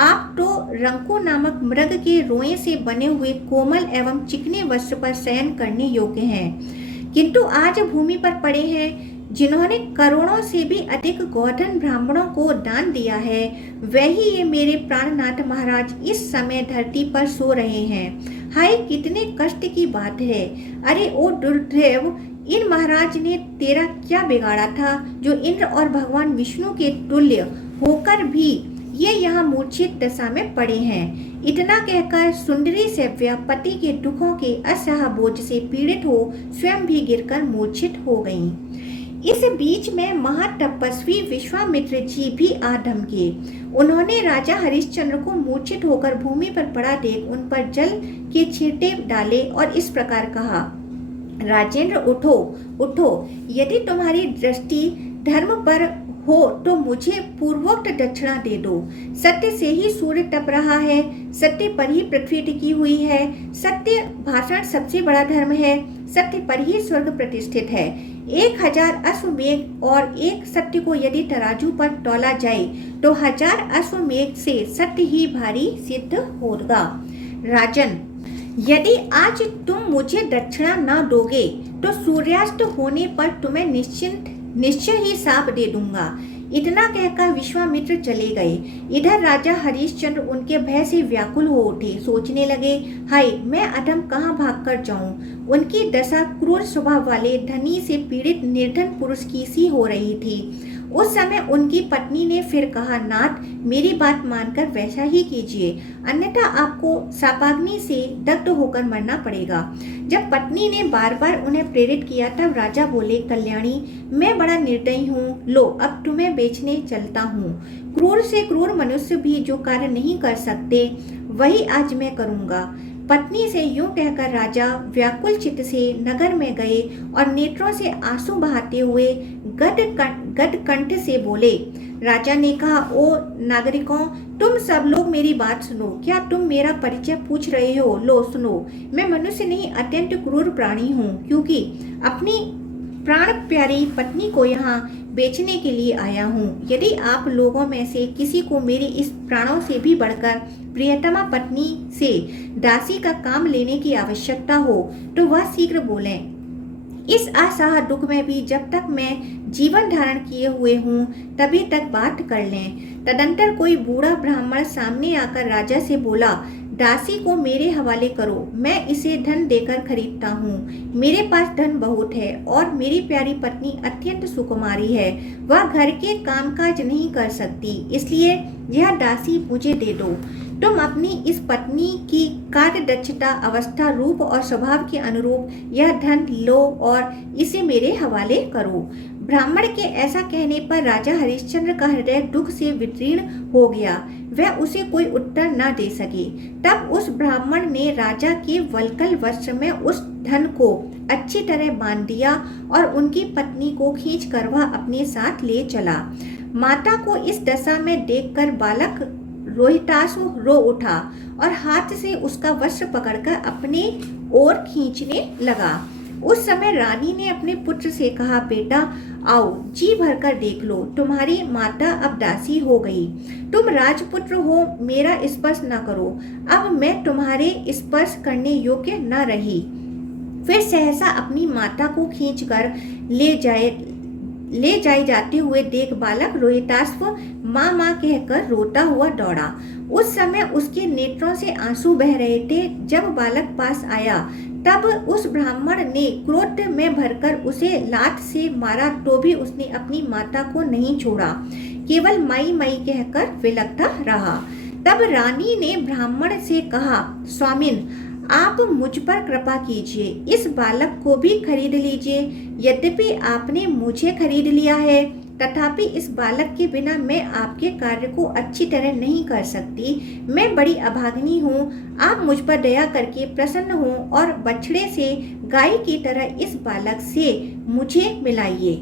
आप तो रंको नामक मृग के रोए से बने हुए कोमल एवं चिकने वस्त्र पर शयन करने योग्य हैं, किंतु आज भूमि पर पड़े हैं। जिन्होंने करोड़ों से भी अधिक गोधन ब्राह्मणों को दान दिया है, वही ये मेरे प्राणनाथ महाराज इस समय धरती पर सो रहे हैं। हाय, कितने कष्ट की बात है। अरे ओ दुर्दैव, इन महाराज ने तेरा क्या बिगाड़ा था जो इंद्र और भगवान विष्णु के तुल्य होकर भी ये यहाँ मूर्छित दशा में पड़े हैं। इतना कहकर सुंदरी सैव्या पति के दुखों के असह बोझ से पीड़ित हो स्वयं भी गिरकर मूर्छित हो गईं। इस बीच में महातपस्वी विश्वामित्र जी भी आ धमके। उन्होंने राजा हरिश्चंद्र को मूर्छित होकर भूमि पर पड़ा देख उन पर जल के छींटे डाले और इस प्रकार कहा, राजेंद्र, उठो उठो, यदि तुम्हारी दृष्टि धर्म पर हो तो मुझे पूर्वोक्त दक्षिणा दे दो। सत्य से ही सूर्य तप रहा है, सत्य पर ही पृथ्वी टिकी हुई है, सत्य भाषण सबसे बड़ा धर्म है, सत्य पर ही स्वर्ग प्रतिष्ठित है। 1000 अश्वमेघ और एक सत्य को यदि तराजू पर तौला जाए तो 1000 अश्वमेघ से सत्य ही भारी सिद्ध होगा। राजन, यदि आज तुम मुझे दक्षिणा न दोगे तो सूर्यास्त होने पर तुम्हें निश्चय ही शाप दे दूंगा। इतना कहकर विश्वामित्र चले गए। इधर राजा हरिश्चंद्र उनके भय से व्याकुल हो उठे। सोचने लगे, हाय, मैं अधम कहाँ भागकर जाऊं। उनकी दशा क्रूर स्वभाव वाले धनी से पीड़ित निर्धन पुरुष की सी हो रही थी। उस समय उनकी पत्नी ने फिर कहा, नाथ, मेरी बात मानकर वैसा ही कीजिए, अन्यथा आपको शापाग्नि से दग्ध होकर मरना पड़ेगा। जब पत्नी ने बार बार उन्हें प्रेरित किया तब राजा बोले, कल्याणी, मैं बड़ा निर्दयी हूँ, लो अब तुम्हें बेचने चलता हूँ। क्रूर से क्रूर मनुष्य भी जो कार्य नहीं कर सकते वही आज मैं करूँगा। पत्नी से यूं कहकर राजा व्याकुल चित्त से नगर में गए और नेत्रों से आंसू बहाते हुए गद कंठ से बोले। राजा ने कहा, ओ नागरिकों, तुम सब लोग मेरी बात सुनो। क्या तुम मेरा परिचय पूछ रहे हो? लो सुनो, मैं मनुष्य नहीं अत्यंत क्रूर प्राणी हूँ, क्योंकि अपनी प्राण प्यारी पत्नी को यहाँ बेचने के लिए आया हूँ। यदि आप लोगों में से किसी को मेरी इस प्राणों से भी बढ़कर प्रियतमा पत्नी से दासी का काम लेने की आवश्यकता हो तो वह शीघ्र बोलें। इस असह दुख में भी जब तक मैं जीवन धारण किए हुए हूँ तभी तक बात कर लें। तदंतर कोई बूढ़ा ब्राह्मण सामने आकर राजा से बोला, दासी को मेरे हवाले करो, मैं इसे धन देकर खरीदता हूँ। मेरे पास धन बहुत है और मेरी प्यारी पत्नी अत्यंत सुकुमारी है, वह घर के कामकाज नहीं कर सकती, इसलिए यह दासी मुझे दे दो। तुम अपनी इस पत्नी की कार्य दक्षता, अवस्था, रूप और स्वभाव के अनुरूप यह धन लो और इसे मेरे हवाले करो। ब्राह्मण के ऐसा कहने पर राजा हरिश्चंद्र का हृदय दुख से विदीर्ण हो गया। वह उसे कोई उत्तर न दे सके। तब उस ब्राह्मण ने राजा के वल्कल वस्त्र में उस धन को अच्छी तरह बांध दिया और उनकी पत्नी को खींचकर वह अपने साथ ले चला। माता को इस दशा में देखकर बालक रोहितासु रो उठा और हाथ से उसका वस्त्र पकड़कर अपने ओर खींचने लगा। उस समय रानी ने अपने पुत्र से कहा, बेटा आओ, जी भरकर देख लो, तुम्हारी माता अब दासी हो गई। तुम राजपुत्र हो, मेरा स्पर्श न करो, अब मैं तुम्हारे स्पर्श करने योग्य न रही। फिर सहसा अपनी माता को खींचकर ले जाए जाते हुए देख बालक रोहितास्व माँ माँ कहकर रोता हुआ दौड़ा। उस समय उसके नेत्रों से आंसू बह रहे थे। जब बालक पास आया तब उस ब्राह्मण ने क्रोध में भरकर उसे लात से मारा तो भी उसने अपनी माता को नहीं छोड़ा, केवल माई माई कहकर विलखता रहा। तब रानी ने ब्राह्मण से कहा, स्वामिन, आप मुझ पर कृपा कीजिए, इस बालक को भी खरीद लीजिए। यद्यपि आपने मुझे खरीद लिया है तथापि इस बालक के बिना मैं आपके कार्य को अच्छी तरह नहीं कर सकती। मैं बड़ी अभागिनी हूँ, आप मुझ पर दया करके प्रसन्न हो और बछड़े से गाय की तरह इस बालक से मुझे मिलाइए।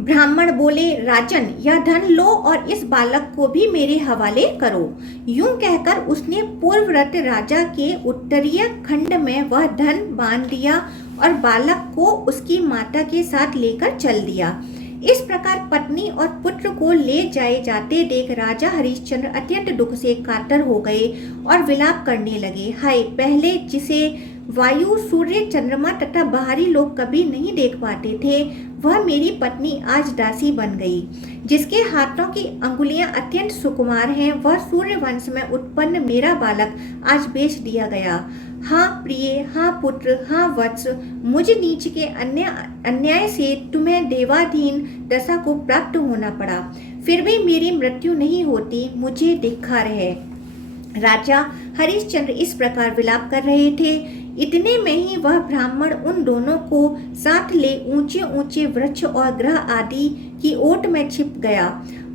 ब्राह्मण बोले, राजन, यह धन लो और इस बालक को भी मेरे हवाले करो। यूं कहकर उसने पूर्वरत राजा के उत्तरीय खंड में वह धन बांध दिया और बालक को उसकी माता के साथ लेकर चल दिया। इस प्रकार पत्नी और पुत्र को ले जाए जाते देख राजा हरिश्चंद्र अत्यंत दुख से कातर हो गए और विलाप करने लगे। हाय, पहले जिसे वायु, सूर्य, चंद्रमा तथा बाहरी लोग कभी नहीं देख पाते थे, वह मेरी पत्नी आज दासी बन गई। जिसके हाथों की अंगुलियां अत्यंत सुकुमार हैं, वह सूर्य वंश में उत्पन्न मेरा बालक आज बेच दिया गया। हाँ प्रिय, हाँ पुत्र, हाँ वत्स, मुझ नीच के अन्याय से तुम्हें देवाधीन दशा को प्राप्त होना पड़ा, फिर भी मेरी मृत्यु नहीं होती, मुझे धिक्कार है। राजा हरिश्चंद्र इस प्रकार विलाप कर रहे थे। इतने में ही वह ब्राह्मण उन दोनों को साथ ले ऊंचे ऊंचे वृक्ष और ग्रह आदि की ओट में छिप गया।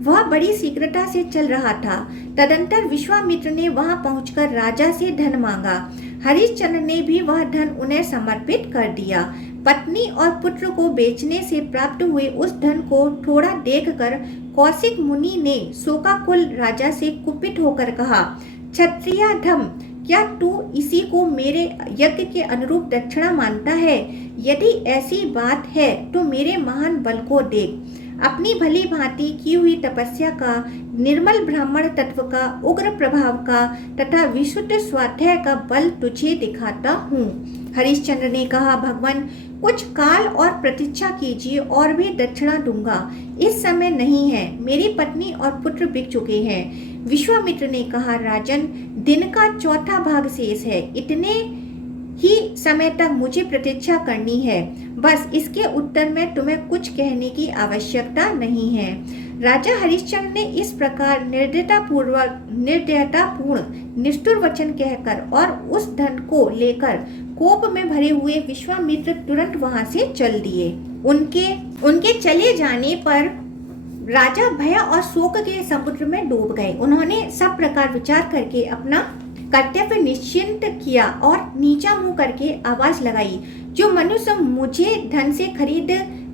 वह बड़ी शीघ्रता से चल रहा था। तदंतर विश्वामित्र ने वहां पहुंचकर राजा से धन मांगा। हरिश्चंद्र ने भी वह धन उन्हें समर्पित कर दिया। पत्नी और पुत्र को बेचने से प्राप्त हुए उस धन को थोड़ा देखकर कौशिक मुनि ने शोकाकुल राजा से कुपित होकर कहा, क्षत्रियाधम, क्या तू इसी को मेरे यज्ञ के अनुरूप दक्षिणा मानता है? यदि ऐसी बात है तो मेरे महान बल को देख। अपनी भली भांति की हुई तपस्या का, निर्मल ब्राह्मण तत्व का, उग्र प्रभाव का तथा विशुद्ध स्वाध्याय का बल तुझे दिखाता हूँ। हरिश्चंद्र ने कहा, भगवान, कुछ काल और प्रतीक्षा कीजिए और भी दक्षिणा दूंगा। इस समय नहीं है, मेरी पत्नी और पुत्र बिक चुके हैं। विश्वामित्र ने कहा, राजन, दिन का चौथा भाग शेष है, इतने ही समय तक मुझे प्रतीक्षा करनी है। बस इसके उत्तर में तुम्हें कुछ कहने की आवश्यकता नहीं है। राजा हरिश्चंद्र ने इस प्रकार निर्दयतापूर्ण निष्ठुर वचन कहकर और उस धन को लेकर कोप में भरे हुए विश्वामित्र तुरंत वहां से चल दिए। उनके चले जाने पर राजा भय और शोक के समुद्र में डूब गए। उन्होंने सब प्रकार विचार करके अपना कर्तव्य निश्चिंत किया और नीचा मुंह करके आवाज लगाई, जो मनुष्य मुझे धन से खरीद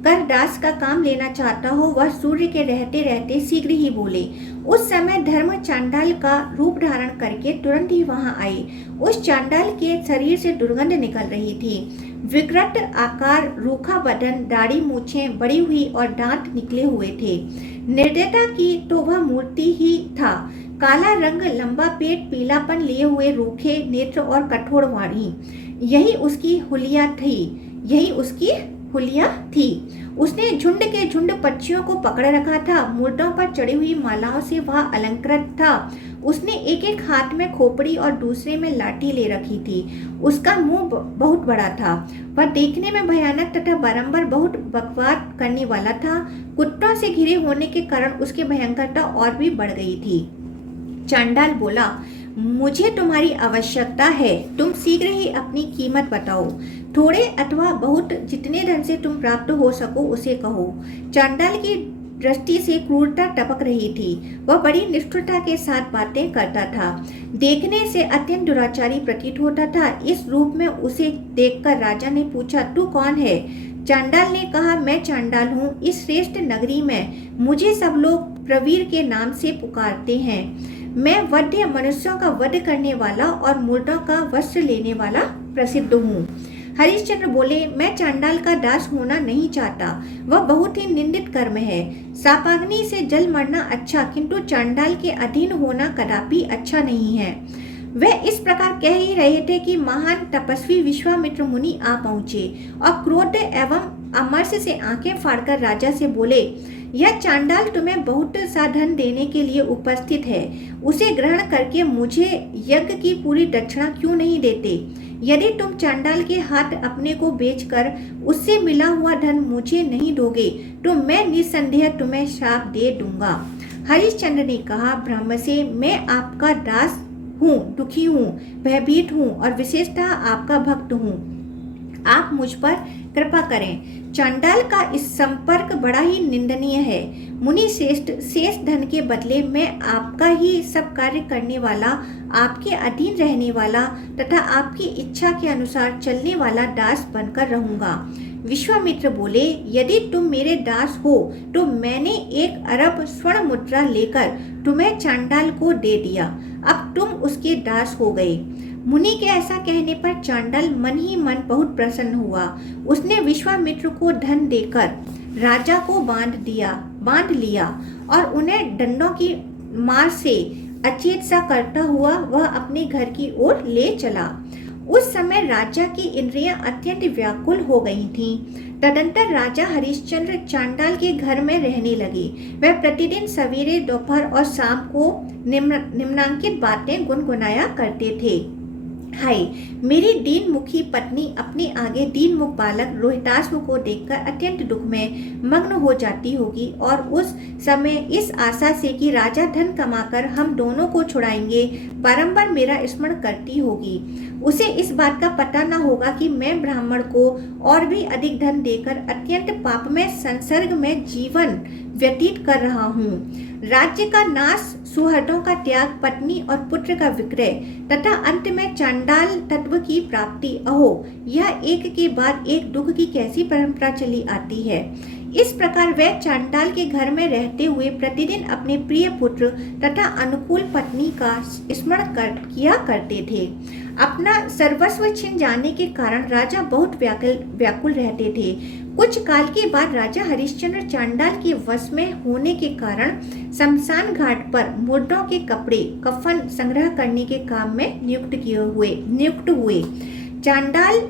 कर दास का काम लेना चाहता हो, वह सूर्य के रहते रहते शीघ्र ही बोले। उस समय धर्म चांडाल का रूप धारण करके तुरंत ही वहां आए। उस चांडाल के शरीर से दुर्गंध निकल रही थी। विकृत आकार, रूखा बदन, दाढ़ी मूछें बड़ी हुई और दांत निकले हुए थे। निर्दयता की तो वह मूर्ति ही था। काला रंग, लंबा पेट, पीलापन लिए हुए रूखे नेत्र और कठोर वाणी, यही उसकी हुलिया थी। उसने झुंड के झुंड पक्षियों को पकड़ रखा था। मुर्दों पर चढ़ी हुई मालाओं से वह अलंकृत था। उसने एक एक हाथ में खोपड़ी और दूसरे में लाठी ले रखी थी। उसका मुंह बहुत बड़ा था। वह देखने में भयानक तथा बारंबार बहुत बकवाद करने वाला था। कुत्तों से घिरे होने के कारण उसकी भयंकरता और भी बढ़ गई थी। चांडाल बोला, मुझे तुम्हारी आवश्यकता है, तुम शीघ्र ही अपनी कीमत बताओ। थोड़े अथवा बहुत, जितने धन से तुम प्राप्त हो सको उसे कहो। चांडाल की दृष्टि से क्रूरता टपक रही थी। वह बड़ी निष्ठुरता के साथ बातें करता था। देखने से अत्यंत दुराचारी प्रतीत होता था। इस रूप में उसे देखकर राजा ने पूछा, तू कौन है? चांडाल ने कहा, मैं चांडाल हूँ। इस श्रेष्ठ नगरी में मुझे सब लोग प्रवीर के नाम से पुकारते हैं। मैं वध्य, मनुष्यों का वध करने वाला और मुर्दों का वस्त्र लेने वाला प्रसिद्ध हूँ। हरिश्चंद्र बोले, मैं चांडाल का दास होना नहीं चाहता, वह बहुत ही निंदित कर्म है। सापाग्नि से जल मरना अच्छा, किंतु चांडाल के अधीन होना कदापि अच्छा नहीं है। वह इस प्रकार कह ही रहे थे कि महान तपस्वी विश्वामित्र मुनि आ पहुंचे और क्रोध एवं अमर्ष से आंखें फाड़कर राजा से बोले, यह चांडाल तुम्हें बहुत सा धन देने के लिए उपस्थित है। उसे ग्रहण करके मुझे यज्ञ की पूरी दक्षिणा क्यों नहीं देते? यदि तुम चांडाल के हाथ अपने को बेचकर उससे मिला हुआ धन मुझे नहीं दोगे तो मैं निस्संदेह तुम्हें श्राप दे दूंगा। हरिश्चंद्र ने कहा, ब्रह्म से मैं आपका दास हूँ, दुखी हूँ, भयभीत हूँ और विशेषतः आपका भक्त हूँ। आप मुझ पर कृपा करें। चांडाल का इस संपर्क बड़ा ही निंदनीय है। मुनि श्रेष्ठ, शेष धन के बदले मैं आपका ही सब कार्य करने वाला, आपके अधीन रहने वाला तथा आपकी इच्छा के अनुसार चलने वाला दास बनकर रहूंगा। विश्वामित्र बोले, यदि तुम मेरे दास हो तो मैंने 1 अरब स्वर्ण मुद्रा लेकर तुम्हें चांडाल को दे दिया। अब तुम उसके दास हो गए। मुनि के ऐसा कहने पर चांडाल मन ही मन बहुत प्रसन्न हुआ। उसने विश्वामित्र को धन देकर राजा को बांध लिया और उन्हें डंडों की मार से अचेत सा करता हुआ वह अपने घर की ओर ले चला। उस समय राजा की इंद्रियां अत्यंत व्याकुल हो गई थीं। तदंतर राजा हरिश्चंद्र चांडाल के घर में रहने लगे। वह प्रतिदिन सवेरे, दोपहर और शाम को निम्नांकित बातें गुनगुनाया करते थे। हाय, मेरी दीन मुखी पत्नी पत्नी अपने आगे दीनमुख बालक रोहिताश्व को देखकर अत्यंत दुख में मग्न हो जाती होगी और उस समय इस आशा से कि राजा धन कमाकर हम दोनों को छुड़ाएंगे बारंबार मेरा स्मरण करती होगी। उसे इस बात का पता न होगा कि मैं ब्राह्मण को और भी अधिक धन देकर अत्यंत पापमय संसर्ग में जीवन व्यतीत कर रहा हूँ। राज्य का नाश, सुहृदों का त्याग, पत्नी और पुत्र का विक्रय तथा अंत में चांडाल तत्व की प्राप्ति, अहो यह एक के बाद एक दुख की कैसी परंपरा चली आती है। इस प्रकार वह चांडाल के घर में रहते हुए प्रतिदिन अपने प्रिय पुत्र तथा अनुकूल पत्नी का स्मरण किया करते थे। अपना सर्वस्व छिन जाने के कारण राजा बहुत व्याकुल रहते थे। कुछ काल के बाद राजा हरिश्चंद्र चांडाल के वश में होने के कारण शमशान घाट पर मुर्दों के कपड़े कफन संग्रह करने के काम में नियुक्त हुए। चांडाल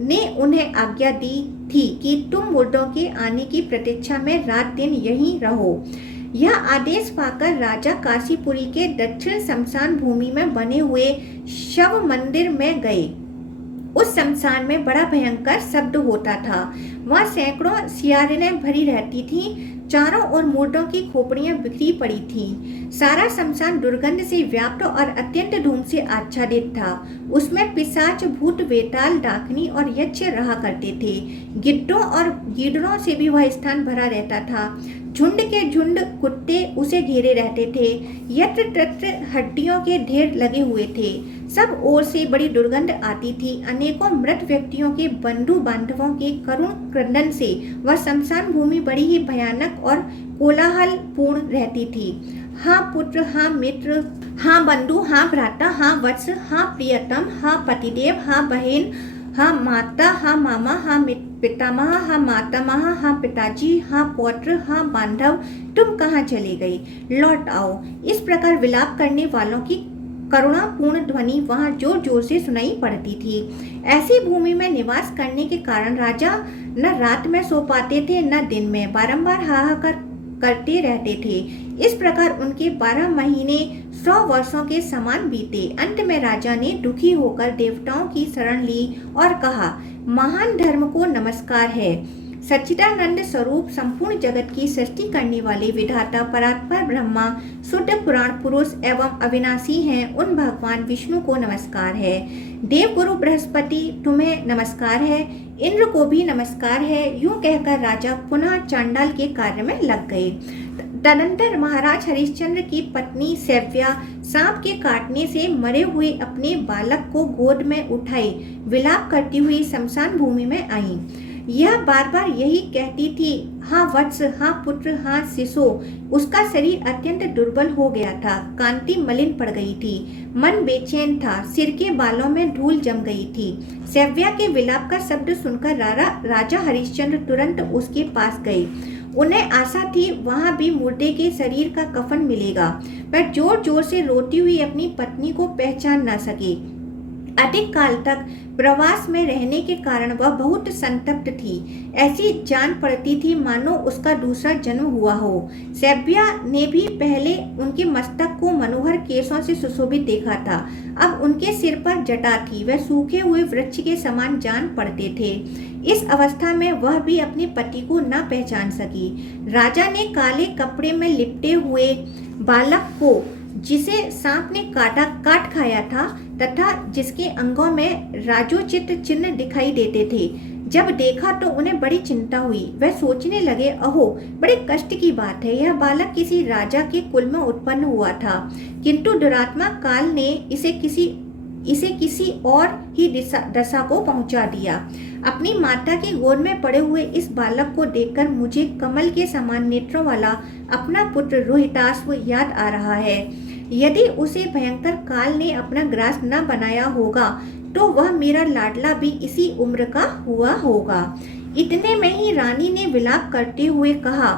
ने उन्हें आज्ञा दी थी कि तुम मुर्दों के आने की प्रतीक्षा में रात दिन यहीं रहो। यह आदेश पाकर राजा काशीपुरी के दक्षिण शमशान भूमि में बने हुए शव मंदिर में गए। उस शमशान में बड़ा भयंकर शब्द होता था। वहाँ सैकड़ों सियारें भरी रहती थीं। चारों ओर मुर्दों की खोपड़ियां बिखरी पड़ी थीं। सारा शमशान दुर्गंध से व्याप्त और अत्यंत धूम से आच्छादित था। उसमें पिशाच, भूत, वेताल, डाकनी और यक्ष रहा करते थे। गिद्धों और गीदड़ों से भी वह स्थान भरा रहता था। झुंड के झुंड कुत्ते उसे घेरे रहते थे। यत्र तत्र हड्डियों के ढेर लगे हुए थे। सब ओर से बड़ी दुर्गंध आती थी। अनेकों मृत व्यक्तियों के बंधु बांधवों के करुण क्रंदन से वह शमशान भूमि बड़ी ही भयानक और कोलाहल पूर्ण रहती थी। हाँ पुत्र, हाँ मित्र, हाँ बंधु, हाँ भ्राता, हाँ वत्स, हाँ प्रियतम, हाँ पतिदेव, हाँ बहन, हाँ माता, हाँ मामा, हाँ पितामह, हाँ मातामह, हाँ पिताजी, हाँ पौत्र, हाँ बांधव, तुम कहाँ चले गए? लौट आओ। इस प्रकार विलाप करने वालों की करुणापूर्ण ध्वनि वहां जोर जोर से सुनाई पड़ती थी। ऐसी भूमि में निवास करने के कारण राजा न रात में सो पाते थे न दिन में, बारंबार हाहाकार करते रहते थे। इस प्रकार उनके 12 महीने 100 वर्षों के समान बीते। अंत में राजा ने दुखी होकर देवताओं की शरण ली और कहा, महान धर्म को नमस्कार है। सच्चिदानंद स्वरूप संपूर्ण जगत की सृष्टि करने वाले विधाता परात्पर ब्रह्मा, शुद्ध पुराण पुरुष एवं अविनाशी हैं, उन भगवान विष्णु को नमस्कार है। देव गुरु बृहस्पति, तुम्हें नमस्कार है। इंद्र को भी नमस्कार है। यूं कहकर राजा पुनः चांडाल के कार्य में लग गए। तदंतर महाराज हरिश्चंद्र की पत्नी सैव्या सांप के काटने से मरे हुए अपने बालक को गोद में उठाई विलाप करती हुई शमशान भूमि में आई। यह बार बार यही कहती थी, हाँ वत्स, हाँ पुत्र, हाँ शिशो। उसका शरीर अत्यंत दुर्बल हो गया था। कांति मलिन पड़ गई थी। मन बेचैन था। सिर के बालों में धूल जम गई थी। सैव्या के विलाप का शब्द सुनकर राजा हरिश्चंद्र तुरंत उसके पास गए। उन्हें आशा थी वहां भी मुर्दे के शरीर का कफन मिलेगा। पर जोर जोर से रोती हुई अपनी पत्नी को पहचान न सके। अधिक काल तक प्रवास में रहने के कारण वह बहुत संतप्त थी। ऐसी जान पड़ती थी मानो उसका दूसरा जन्म हुआ हो। सैव्या ने भी पहले उनके मस्तक को मनोहर केशों से सुशोभित देखा था। अब उनके सिर पर जटा थी। वह सूखे हुए वृक्ष के समान जान पड़ते थे। इस अवस्था में वह भी अपने पति को न पहचान सकी। राजा ने काले कपड़े में लिपटे हुए बालक को, जिसे सांप ने काट खाया था तथा जिसके अंगों में राजोचित चिन्ह दिखाई देते थे, जब देखा तो उन्हें बड़ी चिंता हुई। वह सोचने लगे, अहो बड़े कष्ट की बात है। यह बालक किसी राजा के कुल में उत्पन्न हुआ था, किंतु दुरात्मा काल ने इसे किसी और ही दशा को पहुंचा दिया। अपनी माता की गोद में पड़े हुए इस बालक को देखकर मुझे कमल के समान नेत्रों वाला अपना पुत्र रोहिताश्व याद आ रहा है। यदि उसे भयंकर काल ने अपना ग्रास न बनाया होगा तो वह मेरा लाडला भी इसी उम्र का हुआ होगा। इतने में ही रानी ने विलाप करते हुए कहा,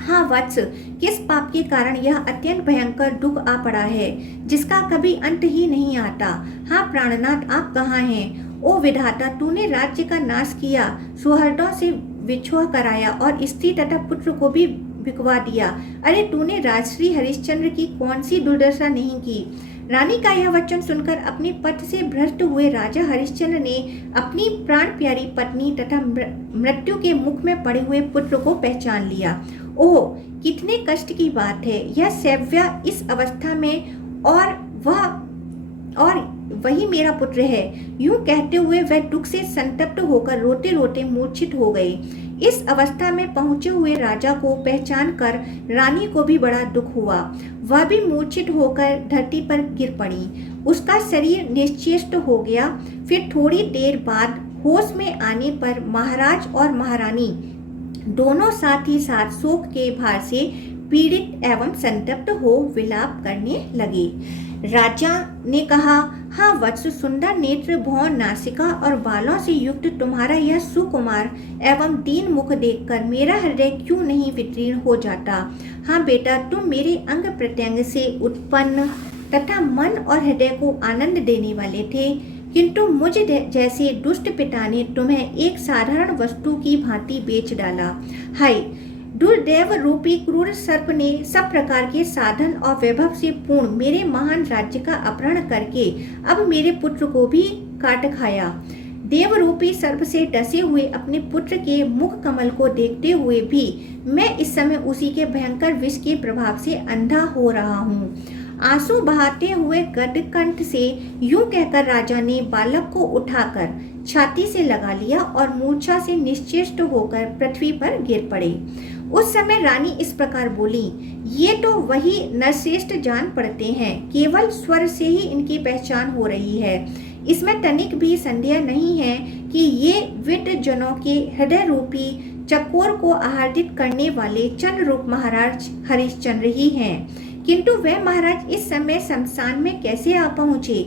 हाँ वत्स, किस पाप के कारण यह अत्यंत भयंकर दुख आ पड़ा है, जिसका कभी अंत ही नहीं आता। हाँ प्राणनाथ, आप कहाँ हैं? ओ विधाता, तूने राज्य का नाश किया, सुहृदों से विछोह कराया और स्त्री तथा पुत्र को भी बिकवा दिया। अरे तूने राजश्री हरिश्चंद्र की कौन सी दुर्दशा नहीं की। रानी का यह वचन सुनकर अपने पद से भ्रष्ट हुए राजा हरिश्चंद्र ने अपनी प्राण प्यारी पत्नी तथा मृत्यु के मुख में पड़े हुए पुत्र को पहचान लिया। ओह, कितने कष्ट की बात है, यह सेव्या इस अवस्था में और वही मेरा पुत्र है। यूं कहते हुए वह दुख से संतप्त होकर रोते रोते मूर्छित हो गए। इस अवस्था में पहुंचे हुए राजा को पहचान कर रानी को भी बड़ा दुख हुआ। वह भी मूर्छित होकर धरती पर गिर पड़ी। उसका शरीर निश्चेष्ट हो गया। फिर थोड़ी देर बाद होश में आने पर महाराज और महारानी दोनों साथ ही साथ शोक के भार से पीड़ित एवं संतप्त हो विलाप करने लगे। राजा ने कहा, हाँ वत्स, सुंदर नेत्र, भौं, नासिका और बालों से युक्त तुम्हारा यह सुकुमार एवं दीन मुख देखकर मेरा हृदय क्यों नहीं विदीर्ण हो जाता। हाँ बेटा, तुम मेरे अंग प्रत्यंग से उत्पन्न तथा मन और हृदय को आनंद देने वाले थे, किंतु मुझ जैसे दुष्ट पिता ने तुम्हें एक साधारण वस्तु की भांति बेच डाला। हाय, दुर्दैव रूपी क्रूर सर्प ने सब प्रकार के साधन और वैभव से पूर्ण मेरे महान राज्य का अपहरण करके अब मेरे पुत्र को भी काट खाया। देव रूपी सर्प से डसे हुए अपने पुत्र के मुख कमल को देखते हुए भी मैं इस समय उसी के भयंकर विष के प्रभाव से अंधा हो रहा हूँ। आंसू बहाते हुए गदकंठ से यूं कहकर राजा ने बालक को उठाकर छाती से लगा लिया और मूर्छा से निश्चेष्ट होकर पृथ्वी पर गिर पड़े। उस समय रानी इस प्रकार बोली, ये तो वही नरश्रेष्ठ जान पड़ते हैं, केवल स्वर से ही इनकी पहचान हो रही है। इसमें तनिक भी संदेह नहीं है कि ये विद्ध जनों के हृदय रूपी चकोर को आहार्दित करने वाले चंद्ररूप महाराज हरिश्चंद्र ही हैं। किंतु वह महाराज इस समय शमशान में कैसे आ पहुंचे।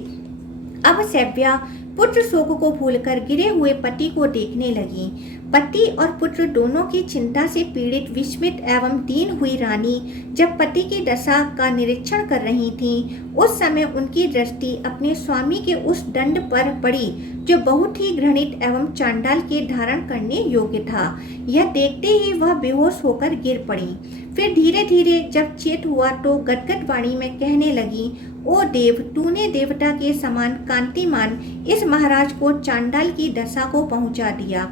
अब सेव्या पुत्र शोक को भूलकर गिरे हुए पति को देखने लगी। पति और पुत्र दोनों की चिंता से पीड़ित, विस्मित एवं दीन हुई रानी जब पति की दशा का निरीक्षण कर रही थी, उस समय उनकी दृष्टि अपने स्वामी के उस दंड पर पड़ी जो बहुत ही घृणित एवं चांडाल के धारण करने योग्य था। यह देखते ही वह बेहोश होकर गिर पड़ी। फिर धीरे धीरे जब चेत हुआ तो गदगद वाणी में कहने लगी, ओ देव, तूने देवता के समान कांतिमान इस महाराज को चांडाल की दशा को पहुंचा दिया।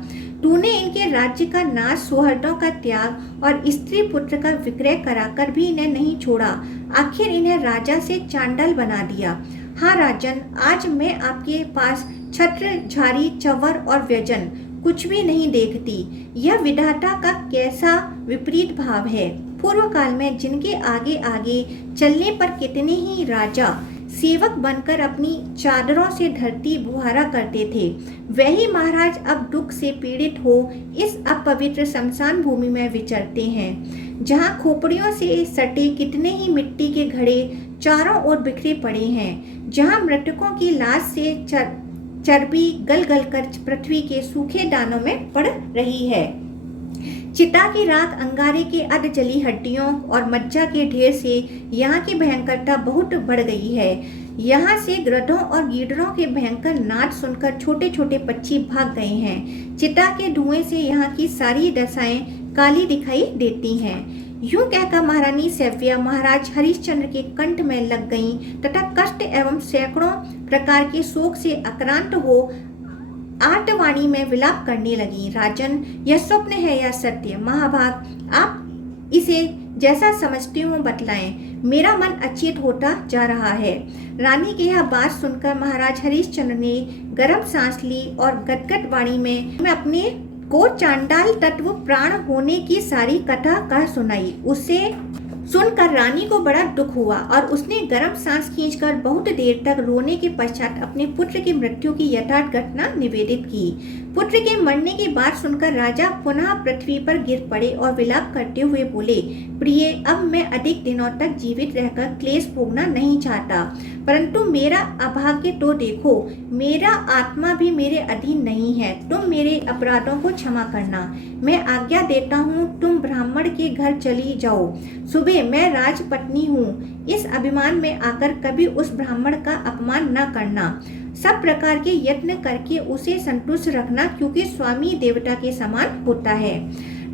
तूने इनके राज्य का नाश, सुहृदों का त्याग और स्त्री पुत्र का विक्रय कराकर भी इन्हें नहीं छोड़ा। आखिर इन्हें राजा से चांडाल बना दिया। हाँ राजन, आज मैं आपके पास छत्र, झारी, चंवर और व्यजन कुछ भी नहीं देखती। यह विधाता का कैसा विपरीत भाव है। पूर्व काल में जिनके आगे आगे चलने पर कितने ही राजा सेवक बनकर अपनी चादरों से धरती बुहारा करते थे, वही महाराज अब दुख से पीड़ित हो इस अपवित्र शमशान भूमि में विचरते हैं, जहाँ खोपड़ियों से सटे कितने ही मिट्टी के घड़े चारों ओर बिखरे पड़े हैं, जहाँ मृतकों की लाश से चर्बी गल गल कर पृथ्वी के सूखे दानों में पड़ रही है। चिता की राख, अंगारे के अध जली हड्डियों और मज्जा के ढेर से यहाँ की भयंकरता बहुत बढ़ गई है। यहाँ से गृद्धों और गीदड़ों के भयंकर नाद सुनकर छोटे छोटे पक्षी भाग गए हैं। चिता के धुएं से यहाँ की सारी दशाएं काली दिखाई देती हैं। यूं कहकर महारानी सेव्या महाराज हरिश्चंद्र के कंठ में लग गईं तथा कष्ट एवं सैकड़ों प्रकार के शोक से आक्रांत हो आर्तवाणी में विलाप करने लगी। राजन, यह स्वप्न है या सत्य? महाभाग, आप इसे जैसा समझते हो बतलाएं। मेरा मन अचेत होता जा रहा है। रानी की यह बात सुनकर महाराज हरिश्चंद्र ने गर्म सांस ली और गदगद वाणी में अपने को चांडाल तत्व प्राण होने की सारी कथा कह सुनाई। उसे सुनकर रानी को बड़ा दुख हुआ और उसने गर्म सांस खींचकर बहुत देर तक रोने के पश्चात अपने पुत्र की मृत्यु की यथार्थ घटना निवेदित की। पुत्र के मरने की बात सुनकर राजा पुनः पृथ्वी पर गिर पड़े और विलाप करते हुए बोले, प्रिय, अब मैं अधिक दिनों तक जीवित रहकर क्लेश भोगना नहीं चाहता, परंतु मेरा अभाग्य तो देखो, मेरा आत्मा भी मेरे अधीन नहीं है। तुम मेरे अपराधों को क्षमा करना। मैं आज्ञा देता हूँ, तुम ब्राह्मण के घर चली जाओ। सुबह मैं राजपत्नी हूँ, इस अभिमान में आकर कभी उस ब्राह्मण का अपमान न करना। सब प्रकार के यत्न करके उसे संतुष्ट रखना, क्योंकि स्वामी देवता के समान होता है।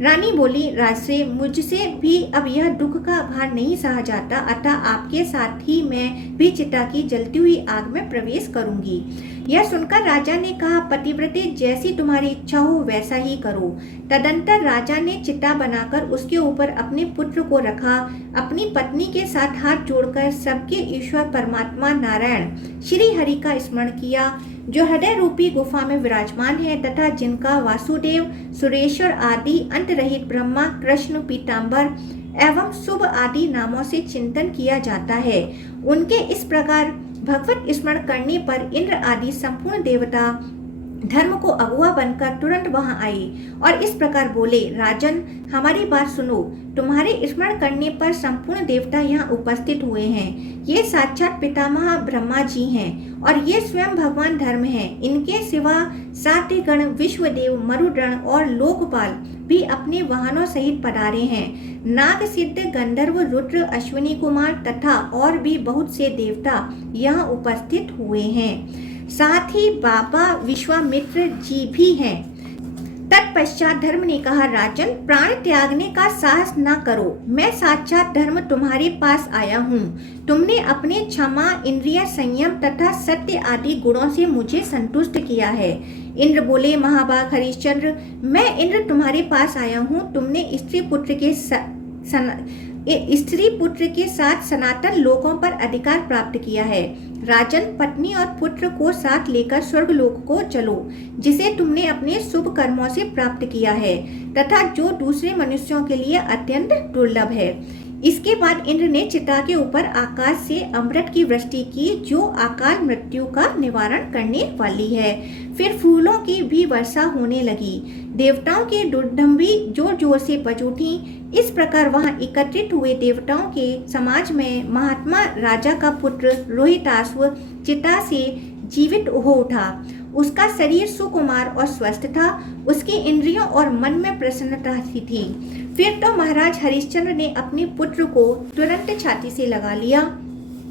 रानी बोली, राजश्री, मुझसे भी अब यह दुख का भार नहीं सहा जाता, अतः आपके साथ ही मैं भी चिता की जलती हुई आग में प्रवेश करूंगी। यह सुनकर राजा ने कहा, पतिव्रते, जैसी तुम्हारी इच्छा हो वैसा ही करो। तदंतर राजा ने चिता बनाकर उसके ऊपर अपने पुत्र को रखा, अपनी पत्नी के साथ हाथ जोड़कर सबके ईश्वर परमात्मा नारायण श्री हरि का स्मरण किया, जो हृदय रूपी गुफा में विराजमान है तथा जिनका वासुदेव, सुरेश्वर आदि अंत रहित ब्रह्मा, कृष्ण, पीताम्बर एवं शुभ आदि नामों से चिंतन किया जाता है। उनके इस प्रकार भगवत स्मरण करने पर इंद्र आदि संपूर्ण देवता धर्म को अगुआ बनकर तुरंत वहां आए और इस प्रकार बोले, राजन, हमारी बात सुनो। तुम्हारे स्मरण करने पर संपूर्ण देवता यहाँ उपस्थित हुए हैं। ये साक्षात पितामह ब्रह्मा जी हैं और ये स्वयं भगवान धर्म हैं। इनके सिवा सात्य गण, विश्वदेव, मरुद्गण और लोकपाल भी अपने वाहनों सहित पधारे हैं। नाग, सिद्ध, गंधर्व, रुद्र, अश्विनी कुमार तथा और भी बहुत से देवता यहाँ उपस्थित हुए हैं। साथ ही बाबा विश्वामित्र जी भी हैं। तत्पश्चात धर्म ने कहा, राजन, प्राण त्यागने का साहस न करो। मैं साक्षात धर्म तुम्हारे पास आया हूँ। तुमने अपने क्षमा, इंद्रिय संयम तथा सत्य आदि गुणों से मुझे संतुष्ट किया है। इंद्र बोले, महाभाग हरिश्चंद्र, मैं इंद्र तुम्हारे पास आया हूँ। तुमने स्त्री पुत्र के साथ सनातन लोकों पर अधिकार प्राप्त किया है। राजन, पत्नी और पुत्र को साथ लेकर स्वर्ग लोक को चलो, जिसे तुमने अपने शुभ कर्मों से प्राप्त किया है तथा जो दूसरे मनुष्यों के लिए अत्यंत दुर्लभ है। इसके बाद इंद्र ने चिता के ऊपर आकाश से अमृत की वृष्टि की, जो अकाल मृत्यु का निवारण करने वाली है। फिर फूलों की भी वर्षा होने लगी। देवताओं के दुर्दंभी जोर जोर से बज उठी। इस प्रकार वहां एकत्रित हुए देवताओं के समाज में महात्मा राजा का पुत्र रोहिताश्व चिता से जीवित हो उठा। उसका शरीर सुकुमार और स्वस्थ था। उसकी इंद्रियों और मन में प्रसन्नता थी। फिर तो महाराज हरिश्चंद्र ने अपने पुत्र को तुरंत छाती से लगा लिया।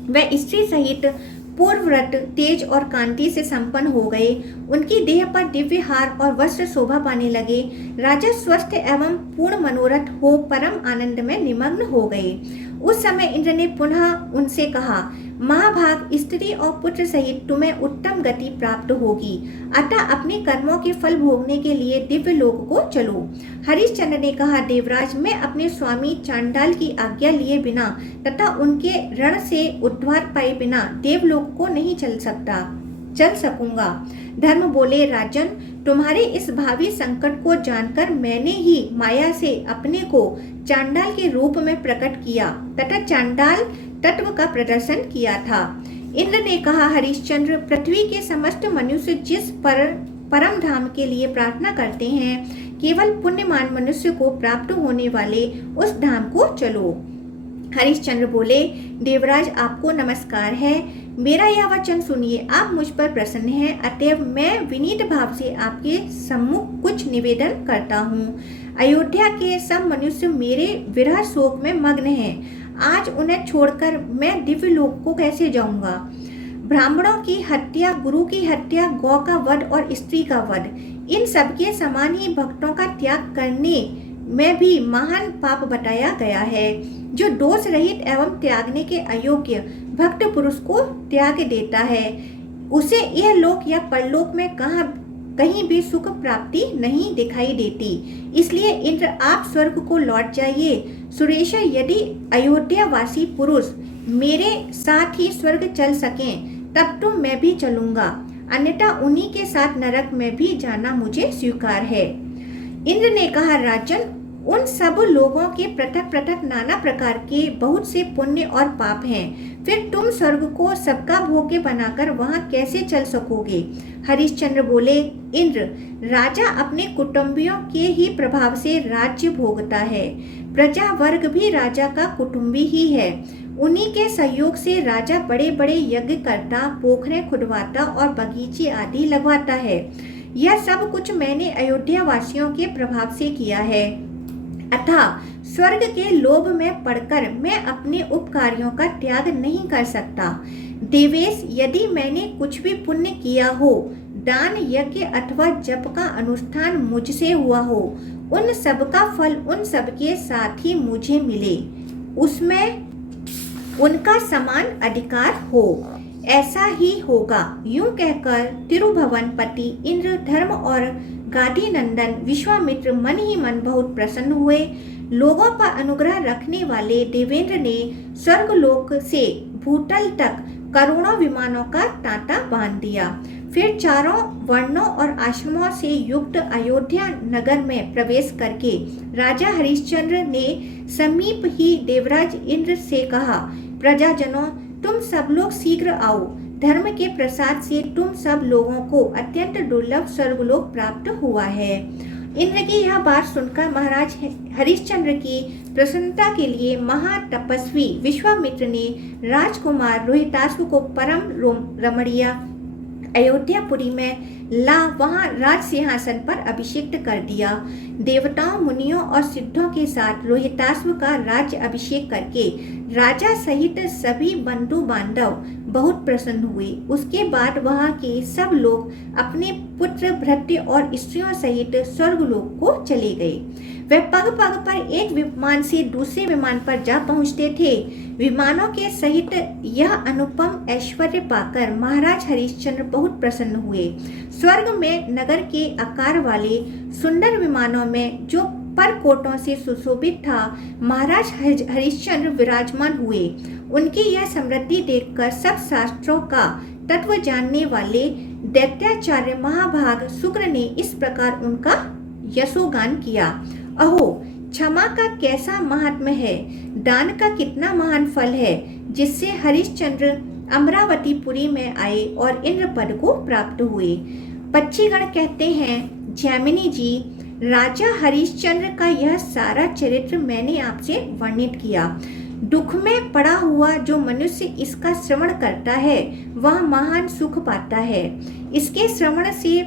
वह स्त्री सहित पूर्वव्रत, तेज और कांति से संपन्न हो गए। उनकी देह पर दिव्य हार और वस्त्र शोभा पाने लगे। राजा स्वस्थ एवं पूर्ण मनोरथ हो परम आनंद में निमग्न हो गए। उस समय इंद्र ने पुनः उनसे कहा, महाभाग, स्त्री और पुत्र सहित तुम्हें उत्तम गति प्राप्त होगी, अतः अपने कर्मों के फल भोगने के लिए दिव्य लोक को चलो। हरिश्चंद्र ने कहा, देवराज, मैं अपने स्वामी चांडाल की आज्ञा लिए बिना तथा उनके रण से उद्धार पाए बिना देवलोक को नहीं चल सकूंगा। धर्म बोले, राजन, तुम्हारे इस भावी संकट को जानकर मैंने ही माया से अपने को चांडाल के रूप में प्रकट किया तथा चांडाल तत्व का प्रदर्शन किया था। इंद्र ने कहा, हरिश्चंद्र, पृथ्वी के समस्त मनुष्य जिस परम धाम के लिए प्रार्थना करते हैं, केवल पुण्यमान मनुष्य को प्राप्त होने वाले उस धाम को चलो। हरिश्चंद्र बोले, देवराज, आपको नमस्कार है। मेरा यह वचन सुनिए। आप मुझ पर प्रसन्न हैं, अतएव मैं विनीत भाव से आपके सम्मुख कुछ निवेदन करता हूँ। अयोध्या के सब मनुष्य मेरे विरह शोक में मग्न हैं। आज उन्हें छोड़कर मैं दिव्य लोक को कैसे जाऊंगा? ब्राह्मणों की हत्या, गुरु की हत्या, गौ का वध और स्त्री का वध, इन सबके समान ही भक्तों का त्याग करने में भी महान पाप बताया गया है। जो दोष रहित एवं त्यागने के अयोग्य भक्त पुरुष को त्याग देता है, उसे यह लोक या परलोक में कहीं भी सुख प्राप्ति नहीं दिखाई देती। इसलिए इंद्र, आप स्वर्ग को लौट जाइए। सुरेश्वर, यदि अयोध्यावासी पुरुष मेरे साथ ही स्वर्ग चल सकें, तब तो मैं भी चलूंगा, अन्यथा उन्हीं के साथ नरक में भी जाना मुझे स्वीकार है। इंद्र ने कहा, राजन, उन सब लोगों के पृथक पृथक नाना प्रकार के बहुत से पुण्य और पाप हैं। फिर तुम स्वर्ग को सबका भोग्य बनाकर वहां कैसे चल सकोगे? हरिश्चंद्र बोले, इंद्र, राजा अपने कुटुंबियों के ही प्रभाव से राज्य भोगता है। प्रजा वर्ग भी राजा का कुटुंबी ही है। उन्हीं के सहयोग से राजा बड़े बड़े यज्ञ करता, पोखरे खुदवाता और बगीचे आदि लगवाता है। यह सब कुछ मैंने अयोध्या वासियों के प्रभाव से किया है। अतः स्वर्ग के लोभ में पड़कर मैं अपने उपकारियों का त्याग नहीं कर सकता। देवेश, यदि मैंने कुछ भी पुण्य किया हो, दान, यज्ञ अथवा जप का अनुष्ठान मुझसे हुआ हो, उन सब का फल उन सब के साथ ही मुझे मिले, उसमें उनका समान अधिकार हो, ऐसा ही होगा। यूं कहकर तिरुभुवनपति इंद्र, धर्म और गादी नंदन विश्वामित्र मन ही मन बहुत प्रसन्न हुए। लोगों पर अनुग्रह रखने वाले देवेंद्र ने स्वर्गलोक से भूतल तक करोड़ों विमानों का तांता बांध दिया। फिर चारों वर्णों और आश्रमों से युक्त अयोध्या नगर में प्रवेश करके राजा हरिश्चंद्र ने समीप ही देवराज इंद्र से कहा, प्रजाजनों, तुम सब लोग शीघ्र आओ। धर्म के प्रसाद से तुम सब लोगों को अत्यंत दुर्लभ स्वर्गलोक प्राप्त हुआ है। इंद्र की यह बात सुनकर महाराज हरिश्चंद्र की प्रसन्नता के लिए महातपस्वी विश्वामित्र ने राजकुमार रोहिताश्व को परम रमणीय अयोध्यापुरी में ला वहां राज सिंहासन पर अभिषिक्त कर दिया। देवताओं, मुनियों और सिद्धों के साथ रोहिताश्व का राज्य अभिषेक करके राजा सहित सभी बंधु बांधव बहुत प्रसन्न हुए। उसके बाद वहां के सब लोग अपने पुत्र, भृत्य और स्त्रियों सहित स्वर्गलोक को चले गए। वे पग पग पर एक विमान से दूसरे विमान पर जा पहुंचते थे। विमानों के सहित यह अनुपम ऐश्वर्य पाकर महाराज हरिश्चंद्र बहुत प्रसन्न हुए। स्वर्ग में नगर के आकार वाले सुंदर विमानों में जो परकोटों से सुशोभित था, महाराज हरिश्चंद्र विराजमान हुए। उनकी यह समृद्धि देखकर सब शास्त्रों का तत्व जानने वाले दैत्याचार्य महाभाग शुक्र ने इस प्रकार उनका यशोगान किया। अहो, क्षमा का कैसा महात्म्य है, दान का कितना महान फल है, जिससे हरिश्चंद्र अमरावतीपुरी में आए और इंद्र पद को प्राप्त हुए। पक्षीगण कहते हैं, जैमिनी जी, राजा हरिश्चंद्र का यह सारा चरित्र मैंने आपसे वर्णित किया। दुख में पड़ा हुआ जो मनुष्य इसका श्रवण करता है वह महान सुख पाता है। इसके श्रवण से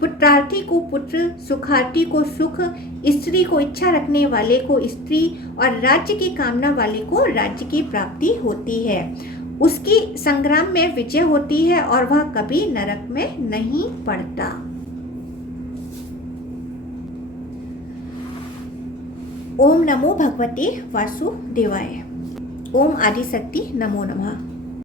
पुत्रार्थी को पुत्र, सुखार्थी को सुख, स्त्री को इच्छा रखने वाले को स्त्री और राज्य की कामना वाले को राज्य की प्राप्ति होती है। उसकी संग्राम में विजय होती है और वह कभी नरक में नहीं पड़ता। ओम नमो भगवते वासुदेवाय। ओम आदिशक्ति नमो नमः।